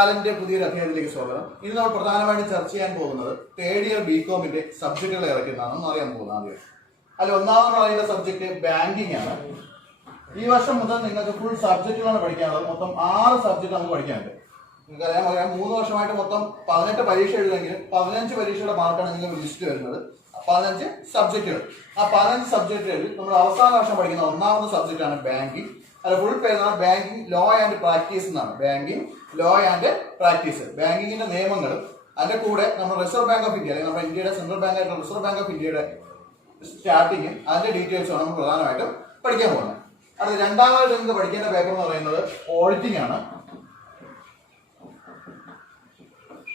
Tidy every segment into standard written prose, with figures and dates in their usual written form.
മഴക്കാലത്തിന്റെ പുതിയൊരു അധ്യായത്തിലേക്ക് സ്വാഗതം. ഇന്ന് നമ്മൾ പ്രധാനമായിട്ടും ചർച്ച ചെയ്യാൻ പോകുന്നത് തേർഡ് ഇയർ ബികോമിന്റെ സബ്ജക്റ്റുകൾ ഏതൊക്കെയാണെന്ന് അറിയാൻ പോകുന്നത്. ആദ്യം അതിൽ ഒന്നാമത് പറയുന്ന സബ്ജക്ട് ബാങ്കിങ് ആണ്. ഈ വർഷം മുതൽ നിങ്ങൾക്ക് ഫുൾ സബ്ജക്റ്റുകളാണ് പഠിക്കാനുള്ളത്. മൊത്തം 6 സബ്ജക്റ്റ് നമുക്ക് പഠിക്കാനുണ്ട്. നിങ്ങൾക്ക് അറിയാം 3 വർഷമായിട്ട് മൊത്തം 18 പരീക്ഷ എഴുതെങ്കിലും 15 പരീക്ഷയുടെ മാർക്കാണ് നിങ്ങൾക്ക് ലിസ്റ്റ് വരുന്നത്. 15 സബ്ജക്റ്റുകൾ. ആ 15 സബ്ജക്റ്റുകളിൽ നമ്മൾ അവസാന വർഷം പഠിക്കുന്ന ഒന്നാമത്തെ സബ്ജക്റ്റ് ആണ് ബാങ്കിങ്. അത് ഫുൾ പേരാണ് ബാങ്കിങ് ലോ ആൻഡ് പ്രാക്ടീസ് എന്നാണ്. ബാങ്കിങ് ലോ ആൻഡ് പ്രാക്ടീസ്, ബാങ്കിങ്ങിന്റെ നിയമങ്ങളും അതിന്റെ കൂടെ നമ്മൾ റിസർവ് ബാങ്ക് ഓഫ് ഇന്ത്യ അല്ലെങ്കിൽ നമ്മുടെ ഇന്ത്യയുടെ സെൻട്രൽ ബാങ്ക് ആയിട്ടുള്ള റിസർവ് ബാങ്ക് ഓഫ് ഇന്ത്യയുടെ സ്റ്റാർട്ടിങ്ങും അതിന്റെ ഡീറ്റെയിൽസും നമ്മൾ പ്രധാനമായിട്ടും പഠിക്കാൻ പോകുന്നത്. അത് രണ്ടാമതായിട്ട് നിങ്ങൾക്ക് പഠിക്കേണ്ട പേപ്പർ എന്ന് പറയുന്നത് ഓഡിറ്റിംഗ് ആണ്.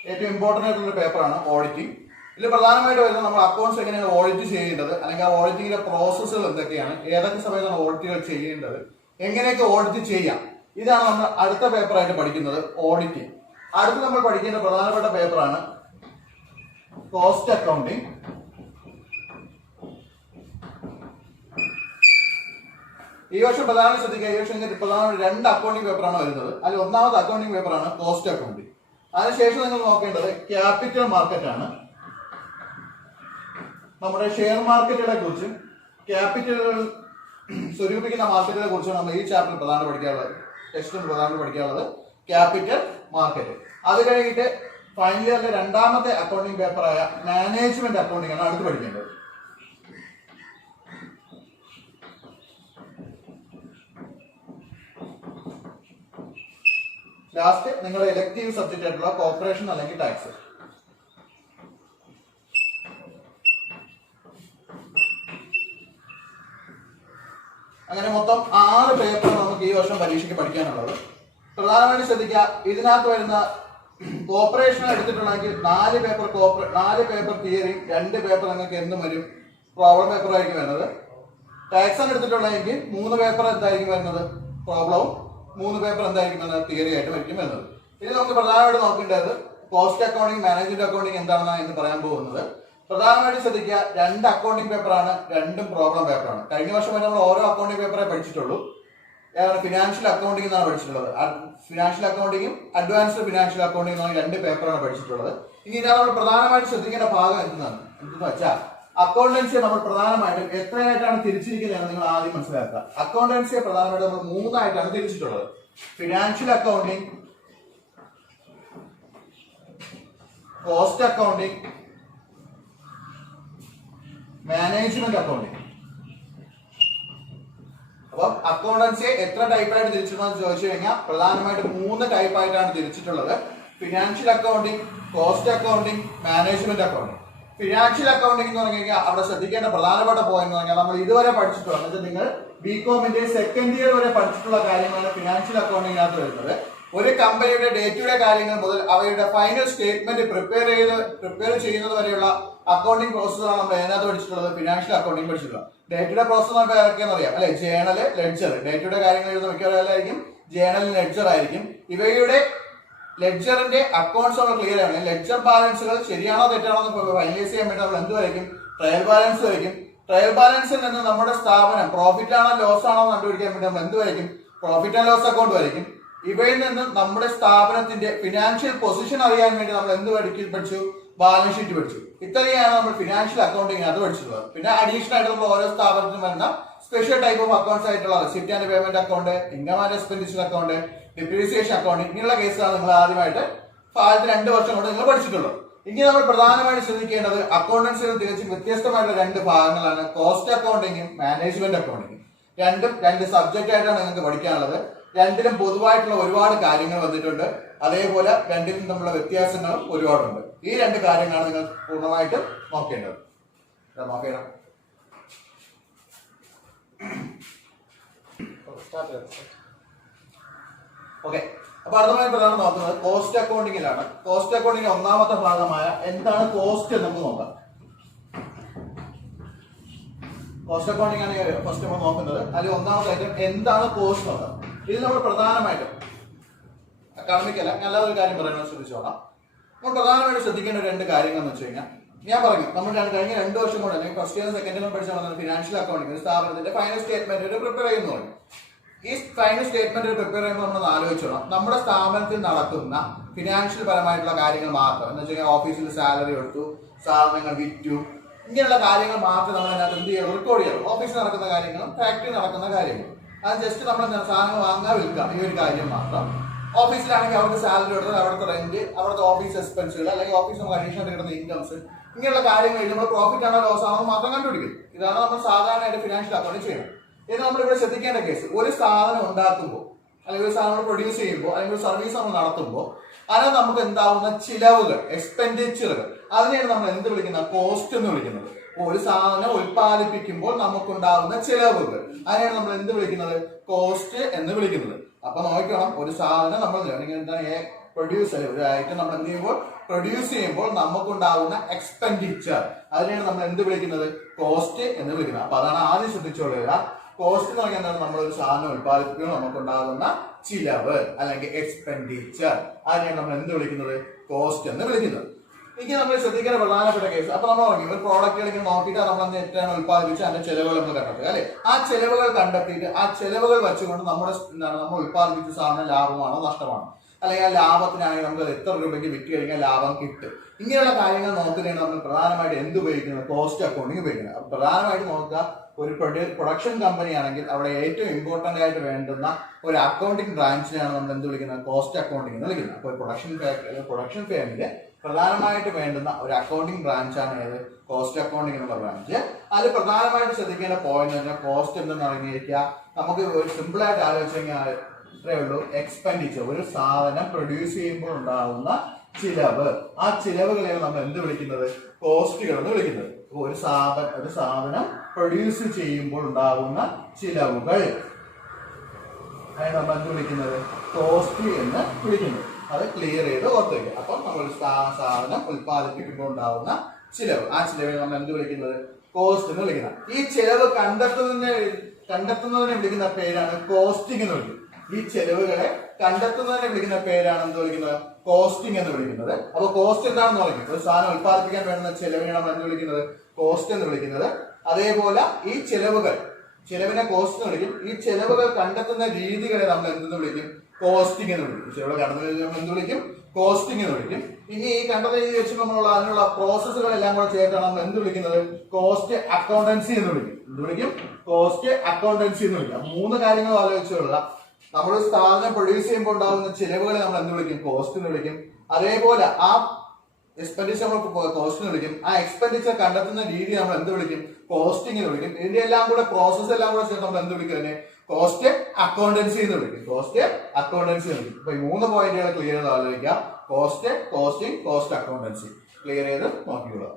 ഏറ്റവും ഇമ്പോർട്ടന്റ് ആയിട്ടുള്ള പേപ്പറാണ് ഓഡിറ്റിംഗ്. ഇതിൽ പ്രധാനമായിട്ട് വരുന്നത് നമ്മൾ അക്കൗണ്ട്സ് എങ്ങനെയാണ് ഓഡിറ്റ് ചെയ്യേണ്ടത്, അല്ലെങ്കിൽ ആ ഓഡിറ്റിംഗിന്റെ പ്രോസസ്സുകൾ എന്തൊക്കെയാണ്, ഏതൊക്കെ സമയത്താണ് ഓഡിറ്റുകൾ ചെയ്യേണ്ടത്, എങ്ങനെയൊക്കെ ഓഡിറ്റ് ചെയ്യാം, ഇതാണ് നമ്മൾ അടുത്ത പേപ്പറായിട്ട് പഠിക്കുന്നത് ഓഡിറ്റിംഗ്. അടുത്ത് നമ്മൾ പഠിക്കേണ്ട പ്രധാനപ്പെട്ട പേപ്പറാണ് കോസ്റ്റ് അക്കൗണ്ടിങ്. ഈ വർഷം പ്രധാനമായി ശ്രദ്ധിക്കുക, ഈ വർഷം പ്രധാനമായിട്ട് 2 അക്കൗണ്ടിങ് പേപ്പറാണ് വരുന്നത്. അതിൽ ഒന്നാമത്തെ അക്കൗണ്ടിങ് പേപ്പറാണ് കോസ്റ്റ് അക്കൗണ്ടിങ്. അതിനുശേഷം നിങ്ങൾ നോക്കേണ്ടത് ക്യാപിറ്റൽ മാർക്കറ്റ് ആണ്. നമ്മുടെ ഷെയർ മാർക്കറ്റുകളെ കുറിച്ചും ക്യാപിറ്റലുകൾ സ്വരൂപിക്കുന്ന മാർക്കറ്റുകളെ കുറിച്ചാണ് നമ്മൾ ഈ ചാപ്റ്ററിൽ പ്രധാനം പഠിക്കാനുള്ളത്. ടെക്സ്റ്റിൽ പ്രധാനം പഠിക്കാനുള്ളത് ക്യാപിറ്റൽ മാർക്കറ്റ്. അത് കഴിഞ്ഞിട്ട് ഫൈനൽ ഇയറിലെ രണ്ടാമത്തെ അക്കൗണ്ടിങ് പേപ്പറായ മാനേജ്മെന്റ് അക്കൗണ്ടിങ് ആണ് അടുത്ത് പഠിക്കേണ്ടത്. ലാസ്റ്റ് നിങ്ങളുടെ ഇലക്ടീവ് സബ്ജക്റ്റ് ആയിട്ടുള്ള കോർപ്പറേഷൻ അല്ലെങ്കിൽ ടാക്സ്. അങ്ങനെ മൊത്തം 6 പേപ്പർ നമുക്ക് ഈ വർഷം പരീക്ഷയ്ക്ക് പഠിക്കാനുള്ളത്. പ്രധാനമായിട്ട് ശ്രദ്ധിക്കുക, ഇതിനകത്ത് വരുന്ന കോർപ്പറേഷൻ എടുത്തിട്ടുണ്ടെങ്കിൽ 4 പേപ്പർ തിയറിയും 2 പേപ്പർ നിങ്ങൾക്ക് എന്തും വരും പ്രോബ്ലം പേപ്പർ ആയിരിക്കും വരുന്നത്. ടാക്സ് ആണ് എടുത്തിട്ടുള്ളതെങ്കിൽ 3 പേപ്പർ എന്തായിരിക്കും വരുന്നത് പ്രോബ്ലവും, 3 പേപ്പർ എന്തായിരിക്കും വരുന്നത് തിയറി ആയിട്ടും വരുന്നത്. ഇത് നമുക്ക് പ്രധാനമായിട്ട് നോക്കേണ്ടത് കോസ്റ്റ് അക്കൗണ്ടിങ് മാനേജ്മെന്റ് അക്കൗണ്ടിങ് എന്താണെന്നാണ് എന്ന് പറയാൻ പോകുന്നത്. പ്രധാനമായിട്ട് ശ്രദ്ധിക്കുക, 2 അക്കൗണ്ടിങ് പേപ്പറാണ്, 2ഉം പ്രോബ്ലം പേപ്പറാണ്. കഴിഞ്ഞ വർഷം വരെ നമ്മൾ ഓരോ അക്കൗണ്ടിങ് പേപ്പറെ പഠിച്ചിട്ടുള്ളൂ. ഫിനാൻഷ്യൽ അക്കൗണ്ടിങ് എന്നാണ് പഠിച്ചിട്ടുള്ളത്. ഫിനാൻഷ്യൽ അക്കൗണ്ടിങ്ങും അഡ്വാൻസ്ഡ് ഫിനാൻഷ്യൽ അക്കൗണ്ടിങ് എന്നാണ് 2 പേപ്പറാണ് പഠിച്ചിട്ടുള്ളത്. ഇനി ഇതിനകത്ത് നമ്മൾ പ്രധാനമായിട്ട് ശ്രദ്ധിക്കേണ്ട ഭാഗം എന്തെന്ന് വെച്ചാൽ അക്കൗണ്ടൻസിയെ നമ്മൾ പ്രധാനമായിട്ടും എത്രയായിട്ടാണ് തിരിച്ചിരിക്കുന്നതെന്ന് നിങ്ങൾ ആദ്യം മനസ്സിലാക്കുക. അക്കൗണ്ടൻസിയെ പ്രധാനമായിട്ടും നമ്മൾ 3 ആയിട്ടാണ് തിരിച്ചിട്ടുള്ളത്. Financial accounting, cost accounting, management accounting. അപ്പം അക്കൗണ്ടൻസിയെ എത്ര ടൈപ്പായിട്ട് തിരിച്ചിട്ടുണ്ടെന്ന് ചോദിച്ചു കഴിഞ്ഞാൽ പ്രധാനമായിട്ടും 3 ടൈപ്പായിട്ടാണ് തിരിച്ചിട്ടുള്ളത്. Financial accounting, cost accounting, management accounting. Financial accounting എന്ന് പറഞ്ഞു കഴിഞ്ഞാൽ അവിടെ ശ്രദ്ധിക്കേണ്ട പ്രധാനപ്പെട്ട പോയിന്റ് എന്ന് പറഞ്ഞാൽ നമ്മൾ ഇതുവരെ പഠിച്ചിട്ടുള്ള, എന്ന് വെച്ചാൽ നിങ്ങൾ ബികോമിന്റെ സെക്കൻഡ് ഇയർ വരെ പഠിച്ചിട്ടുള്ള കാര്യങ്ങളാണ് ഫിനാൻഷ്യൽ അക്കൗണ്ടിങ്ങിനകത്ത് വരുന്നത്. ഒരു കമ്പനിയുടെ ഡേ ടു ഡേ കാര്യങ്ങൾ മുതൽ അവരുടെ ഫൈനൽ സ്റ്റേറ്റ്മെന്റ് പ്രിപ്പയർ ചെയ്യുന്നത് വരെയുള്ള അക്കൗണ്ടിങ് പ്രോസസ്സാണ് നമ്മൾ അതിനകത്ത് പഠിച്ചിട്ടുള്ളത്. ഫിനാൻഷ്യൽ അക്കൗണ്ടിങ് പഠിച്ചിട്ടുള്ളത്. ഡേ ടു ഡേ പ്രോസസ് നമുക്ക് ഏതൊക്കെയാണെന്ന് അറിയാം അല്ലെ? Journal, ledger. Day to day കാര്യങ്ങൾ എഴുതുന്ന മിക്കവാറും ജേണൽ, ലെഡ്ജർ ആയിരിക്കും. ഇവയുടെ ലെഡ്ജറിന്റെ അക്കൗണ്ട്സ് നമ്മൾ ക്ലിയർ ചെയ്യണം. ലെഡ്ജർ ബാലൻസുകൾ ശരിയാണോ തെറ്റാണോ എന്ന് ഫൈനലൈസ് ചെയ്യാൻ വേണ്ടി നമ്മൾ എന്ത് വരയ്ക്കും? ട്രയൽ ബാലൻസ് വരയ്ക്കും. ട്രയൽ ബാലൻസിൽ നിന്ന് നമ്മുടെ സ്ഥാപനം പ്രോഫിറ്റ് ആണോ ലോസ് ആണോ കണ്ടുപിടിക്കാൻ വേണ്ടി നമ്മൾ എന്ത് വരയ്ക്കും? പ്രോഫിറ്റ് ആൻഡ് ലോസ് അക്കൗണ്ട് വരയ്ക്കും. ഇവയിൽ നിന്ന് നമ്മുടെ സ്ഥാപനത്തിന്റെ ഫിനാൻഷ്യൽ പൊസിഷൻ അറിയാൻ വേണ്ടി നമ്മൾ എന്ത് പഠിച്ചു? ബാലൻസ് ഷീറ്റ് പഠിച്ചു. ഇത്രയാണ് നമ്മൾ ഫിനാൻഷ്യൽ അക്കൗണ്ടിങ്ങിനകത്ത് പഠിച്ചിട്ടുള്ളത്. പിന്നെ അഡീഷണൽ ആയിട്ട് നമ്മൾ ഓരോ സ്ഥാപനത്തിനും വരുന്ന സ്പെഷ്യൽ ടൈപ്പ് ഓഫ് അക്കൗണ്ട്സ് ആയിട്ടുള്ള receipt and payment account, income and expenditure account, depreciation account, ഇങ്ങനെയുള്ള കേസാണ് നിങ്ങൾ ആദ്യമായിട്ട് 2 വർഷം കൊണ്ട് നിങ്ങൾ പഠിച്ചിട്ടുള്ളത്. ഇനി നമ്മൾ പ്രധാനമായിട്ട് ശ്രദ്ധിക്കേണ്ടത് അക്കൗണ്ടൻസികൾ തികച്ചും വ്യത്യസ്തമായിട്ടുള്ള 2 ഭാഗങ്ങളാണ് കോസ്റ്റ് അക്കൗണ്ടിങ്ങും മാനേജ്മെന്റ് അക്കൗണ്ടിങ്ങും. 2 സബ്ജക്റ്റ് ആയിട്ടാണ് നിങ്ങൾക്ക് പഠിക്കാനുള്ളത്. 2ലും പൊതുവായിട്ടുള്ള ഒരുപാട് കാര്യങ്ങൾ വന്നിട്ടുണ്ട്. അതേപോലെ 2ലും തമ്മിലുള്ള വ്യത്യാസങ്ങളും ഒരുപാടുണ്ട്. ഈ 2 കാര്യങ്ങളാണ് നിങ്ങൾ പൂർണ്ണമായിട്ടും നോക്കേണ്ടത്. നോക്കണം. ഓക്കെ, അപ്പൊ അടുത്തമായി പ്രധാനം നോക്കുന്നത് കോസ്റ്റ് അക്കൗണ്ടിങ്ങിലാണ്. കോസ്റ്റ് അക്കൗണ്ടിങ് ഒന്നാമത്തെ ഭാഗമായ എന്താണ് കോസ്റ്റ് എന്ന് നമുക്ക് നോക്കാം. കോസ്റ്റ് അക്കൗണ്ടിങ് ആണ് ഫസ്റ്റ് നമ്മൾ നോക്കുന്നത്. അതിൽ ഒന്നാമത്തെ ഐറ്റം എന്താണ് കോസ്റ്റ് നോക്കാം. ഇത് നമ്മൾ പ്രധാനമായിട്ടും അക്കാഡമിക് അല്ല, നല്ലൊരു കാര്യം പറയാൻ ശ്രദ്ധിച്ചോളാം. നമ്മൾ പ്രധാനമായിട്ട് ശ്രദ്ധിക്കേണ്ട 2 കാര്യങ്ങൾ എന്ന് വെച്ച് കഴിഞ്ഞാൽ, ഞാൻ പറഞ്ഞു നമ്മൾ കഴിഞ്ഞ 2 വർഷം കൊണ്ട് അല്ലെങ്കിൽ ഫസ്റ്റ് ഇയർ സെക്കൻഡ് ഇയർ പഠിച്ചാൽ ഫിനാൻഷ്യൽ അക്കൗണ്ടിങ് സ്ഥാപനത്തിന്റെ ഫൈനൽ സ്റ്റേറ്റ്മെന്റ് പ്രിപ്പയർ ചെയ്യുന്നു പറഞ്ഞു. ഈ ഫൈനൽ സ്റ്റേറ്റ്മെന്റ് പ്രിപ്പയർ ചെയ്യുമ്പോൾ നമ്മൾ ആലോചിച്ചോളാം, നമ്മുടെ സ്ഥാപനത്തിൽ നടക്കുന്ന ഫിനാൻഷ്യൽ പരമായിട്ടുള്ള കാര്യങ്ങൾ മാത്രം എന്ന് വെച്ചാൽ ഓഫീസിൽ സാലറി എടുത്തു, സാധനങ്ങൾ വിറ്റു, ഇങ്ങനെയുള്ള കാര്യങ്ങൾ മാത്രം നമ്മൾ അതിനകത്ത് എന്ത് ചെയ്യണം, റെക്കോർഡ് ചെയ്യണം. ഓഫീസിൽ നടക്കുന്ന കാര്യങ്ങളും ഫാക്ടറി നടക്കുന്ന കാര്യങ്ങളും അത് ജസ്റ്റ് നമ്മൾ സാധനങ്ങൾ വാങ്ങാൻ വിൽക്കാം, ഈ ഒരു കാര്യം മാത്രം. ഓഫീസിലാണെങ്കിൽ അവർക്ക് സാലറി എടുത്തത്, അവിടുത്തെ റെന്റ്, അവിടുത്തെ ഓഫീസ് എക്സ്പെൻസുകൾ, അല്ലെങ്കിൽ ഓഫീസ് നമുക്ക് അഡീഷണൽ കിട്ടുന്ന ഇൻകംസ്, ഇങ്ങനെയുള്ള കാര്യങ്ങൾ നമ്മൾ പ്രോഫിറ്റ് ആണോ ലോസ് ആണോ മാത്രം കണ്ടുപിടിക്കും. ഇതാണ് നമ്മൾ സാധാരണയായിട്ട് ഫിനാൻഷ്യൽ അക്കൗണ്ടിങ് ചെയ്യണം. ഇത് നമ്മളിവിടെ ശ്രദ്ധിക്കേണ്ട കേസ്, ഒരു സാധനം ഉണ്ടാക്കുമ്പോൾ അല്ലെങ്കിൽ ഒരു സാധനം പ്രൊഡ്യൂസ് ചെയ്യുമ്പോൾ അല്ലെങ്കിൽ ഒരു സർവീസ് നമ്മൾ നടത്തുമ്പോൾ അതിന് നമുക്ക് എന്താവുന്ന ചിലവുകൾ, എക്സ്പെൻഡിച്ചറുകൾ, അതിനെയാണ് നമ്മൾ എന്ത് വിളിക്കുന്നത്, കോസ്റ്റ് എന്ന് വിളിക്കുന്നത്. ഒരു സാധനം ഉൽപ്പാദിപ്പിക്കുമ്പോൾ നമുക്കുണ്ടാവുന്ന ചിലവുകൾ അതിനെയാണ് നമ്മൾ എന്ത് വിളിക്കുന്നത്, കോസ്റ്റ് എന്ന് വിളിക്കുന്നത്. അപ്പൊ നോക്കണം, ഒരു സാധനം നമ്മൾ പ്രൊഡ്യൂസ് ഒരു ഐറ്റം നമ്മൾ എന്ത് ചെയ്യുമ്പോൾ പ്രൊഡ്യൂസ് ചെയ്യുമ്പോൾ നമുക്കുണ്ടാവുന്ന എക്സ്പെൻഡിച്ചർ അതിനെയാണ് നമ്മൾ എന്ത് വിളിക്കുന്നത്, കോസ്റ്റ് എന്ന് വിളിക്കുന്നത്. അപ്പൊ അതാണ് ആദ്യം ശ്രദ്ധിച്ചോളുക. കോസ്റ്റ് എന്ന് പറഞ്ഞാൽ എന്താണ്, നമ്മളൊരു സാധനം ഉൽപ്പാദിപ്പിക്കുമ്പോൾ നമുക്കുണ്ടാകുന്ന ചിലവ് അല്ലെങ്കിൽ എക്സ്പെൻഡിച്ചർ അതിനെയാണ് നമ്മൾ എന്ത് വിളിക്കുന്നത്, കോസ്റ്റ് എന്ന് വിളിക്കുന്നത്. ഇനി നമ്മൾ ശ്രദ്ധിക്കേണ്ട പ്രധാനപ്പെട്ട കേസ്, അപ്പൊ നമ്മൾ പറഞ്ഞു ഒരു പ്രോഡക്റ്റുകൾ ഇങ്ങനെ നോക്കിയിട്ട് നമ്മൾ എത്രയാണ് ഉൽപ്പാദിപ്പിച്ച് അതിന്റെ ചെലവുകൾ നമ്മൾ കണ്ടെത്തുക അല്ലെ. ആ ചെലവുകൾ കണ്ടെത്തിയിട്ട് ആ ചെലവുകൾ വെച്ചുകൊണ്ട് നമ്മൾ ഉൽപ്പാദിപ്പിച്ച സാധനം ലാഭമാണോ നഷ്ടമാണോ, അല്ലെങ്കിൽ ആ ലാഭത്തിനാണെങ്കിൽ നമുക്ക് എത്ര രൂപയ്ക്ക് വിറ്റ് കഴിഞ്ഞാൽ ലാഭം കിട്ടും, ഇങ്ങനെയുള്ള കാര്യങ്ങൾ നോക്കുന്നതിന് നമ്മൾ പ്രധാനമായിട്ട് എന്ത് ഉപയോഗിക്കുന്നത്, കോസ്റ്റ് അക്കൗണ്ടിങ് ഉപയോഗിക്കുന്നത്. അപ്പൊ പ്രധാനമായിട്ട് നോക്കുക, ഒരു പ്രൊഡക്ഷൻ കമ്പനി ആണെങ്കിൽ അവിടെ ഏറ്റവും ഇമ്പോർട്ടന്റ് ആയിട്ട് വേണ്ടുന്ന ഒരു അക്കൗണ്ടിങ് ബ്രാഞ്ചിനെയാണ് നമ്മൾ എന്ത് വിളിക്കുന്നത്, കോസ്റ്റ് അക്കൗണ്ടിങ് എന്ന് വിളിക്കുന്നത്. അപ്പോൾ പ്രൊഡക്ഷൻ ഫേമില് പ്രധാനമായിട്ട് വേണ്ടുന്ന ഒരു അക്കൗണ്ടിങ് ബ്രാഞ്ചാണ് ഏത്, കോസ്റ്റ് അക്കൗണ്ടിങ് എന്നുള്ള ബ്രാഞ്ച്. അതിൽ പ്രധാനമായിട്ട് ശ്രദ്ധിക്കേണ്ട പോയിന്റ് എന്ന് പറഞ്ഞാൽ കോസ്റ്റ് എന്തെന്ന് അറിഞ്ഞിരിക്കുക. നമുക്ക് ഒരു സിമ്പിൾ ആയിട്ട് ആലോചിച്ച് കഴിഞ്ഞാൽ ഇത്രയേ ഉള്ളൂ, എക്സ്പെൻഡിച്ചർ, ഒരു സാധനം പ്രൊഡ്യൂസ് ചെയ്യുമ്പോൾ ഉണ്ടാകുന്ന ചിലവ്, ആ ചിലവുകളെയാണ് നമ്മൾ എന്ത് വിളിക്കുന്നത്, കോസ്റ്റുകൾ എന്ന് വിളിക്കുന്നത്. ഒരു സാധനം പ്രൊഡ്യൂസ് ചെയ്യുമ്പോൾ ഉണ്ടാകുന്ന ചിലവുകൾ അതിനെ നമ്മൾ എന്ത് വിളിക്കുന്നത്, കോസ്റ്റ് എന്ന് വിളിക്കുന്നത്. അത് ക്ലിയർ ചെയ്ത് ഓർത്ത് വയ്ക്കുക. അപ്പം നമ്മൾ സാധനം ഉൽപ്പാദിപ്പിക്കുമ്പോൾ ഉണ്ടാവുന്ന ചിലവ്, ആ ചിലവിനെ നമ്മൾ എന്ത് വിളിക്കുന്നത്, കോസ്റ്റ് എന്ന് വിളിക്കുന്നത്. ഈ ചിലവ് കണ്ടെത്തുന്നതിനെ വിളിക്കുന്ന പേരാണ് കോസ്റ്റിംഗ് എന്ന് വിളിക്കുന്നത്. ഈ ചെലവുകളെ കണ്ടെത്തുന്നതിനെ വിളിക്കുന്ന പേരാണ് എന്ത് വിളിക്കുന്നത്, കോസ്റ്റിംഗ് എന്ന് വിളിക്കുന്നത്. അപ്പൊ കോസ്റ്റ് എന്താണെന്ന് പറയുന്നത്, ഒരു സാധനം ഉൽപ്പാദിപ്പിക്കാൻ വേണ്ടുന്ന ചെലവിനെ നമ്മൾ എന്ത് വിളിക്കുന്നത്, കോസ്റ്റ് എന്ന് വിളിക്കുന്നത്. അതേപോലെ ഈ ചെലവിനെ കോസ്റ്റ് എന്ന് വിളിക്കും. ഈ ചെലവുകൾ കണ്ടെത്തുന്ന രീതികളെ നമ്മൾ എന്തെന്ന് വിളിക്കും, കോസ്റ്റിംഗ് എന്ന് വിളിക്കും. ചെലവുകൾ കണ്ടെത്തുന്ന നമ്മൾ എന്ത് വിളിക്കും, കോസ്റ്റിംഗ് എന്ന് വിളിക്കും. ഇനി ഈ കണ്ടെത്തുന്ന രീതി വെച്ച് നമ്മളുള്ള അതിനുള്ള പ്രോസസ്സുകളെല്ലാം കൂടെ ചേർത്താണ് നമ്മൾ എന്ത് വിളിക്കുന്നത്, കോസ്റ്റ് അക്കൗണ്ടൻസി എന്ന് വിളിക്കും. എന്ത് വിളിക്കും, കോസ്റ്റ് അക്കൗണ്ടൻസി എന്ന് വിളിക്കും. 3 കാര്യങ്ങൾ ആലോചിച്ചുള്ള നമ്മൾ സാധനം പ്രൊഡ്യൂസ് ചെയ്യുമ്പോൾ ഉണ്ടാകുന്ന ചിലവുകളെ നമ്മൾ എന്ത് വിളിക്കും, കോസ്റ്റ് എന്ന് വിളിക്കും. അതേപോലെ ആ എക്സ്പെൻഡിച്ചർ നമ്മൾ കോസ്റ്റ് എന്ന് വിളിക്കും. ആ എക്സ്പെൻഡിച്ചർ കണ്ടെത്തുന്ന രീതി നമ്മൾ എന്ത് വിളിക്കും, കോസ്റ്റിംഗ് എന്ന് വിളിക്കും. ഇതിന്റെ എല്ലാം കൂടെ പ്രോസസ് എല്ലാം കൂടെ ചേർത്ത് നമ്മൾ എന്ത് വിളിക്കും, അതിനെ കോസ്റ്റ് അക്കൗണ്ടൻസി എന്ന് വിളിക്കും. കോസ്റ്റ് അക്കൗണ്ടൻസി എന്ന് വിളിക്കും. അപ്പൊ ഈ 3 പോയിന്റുകൾ ക്ലിയർ ചെയ്ത് ആലോചിക്കാം. Cost, costing, cost accountancy clear ചെയ്ത് നോക്കിക്കൊള്ളുക.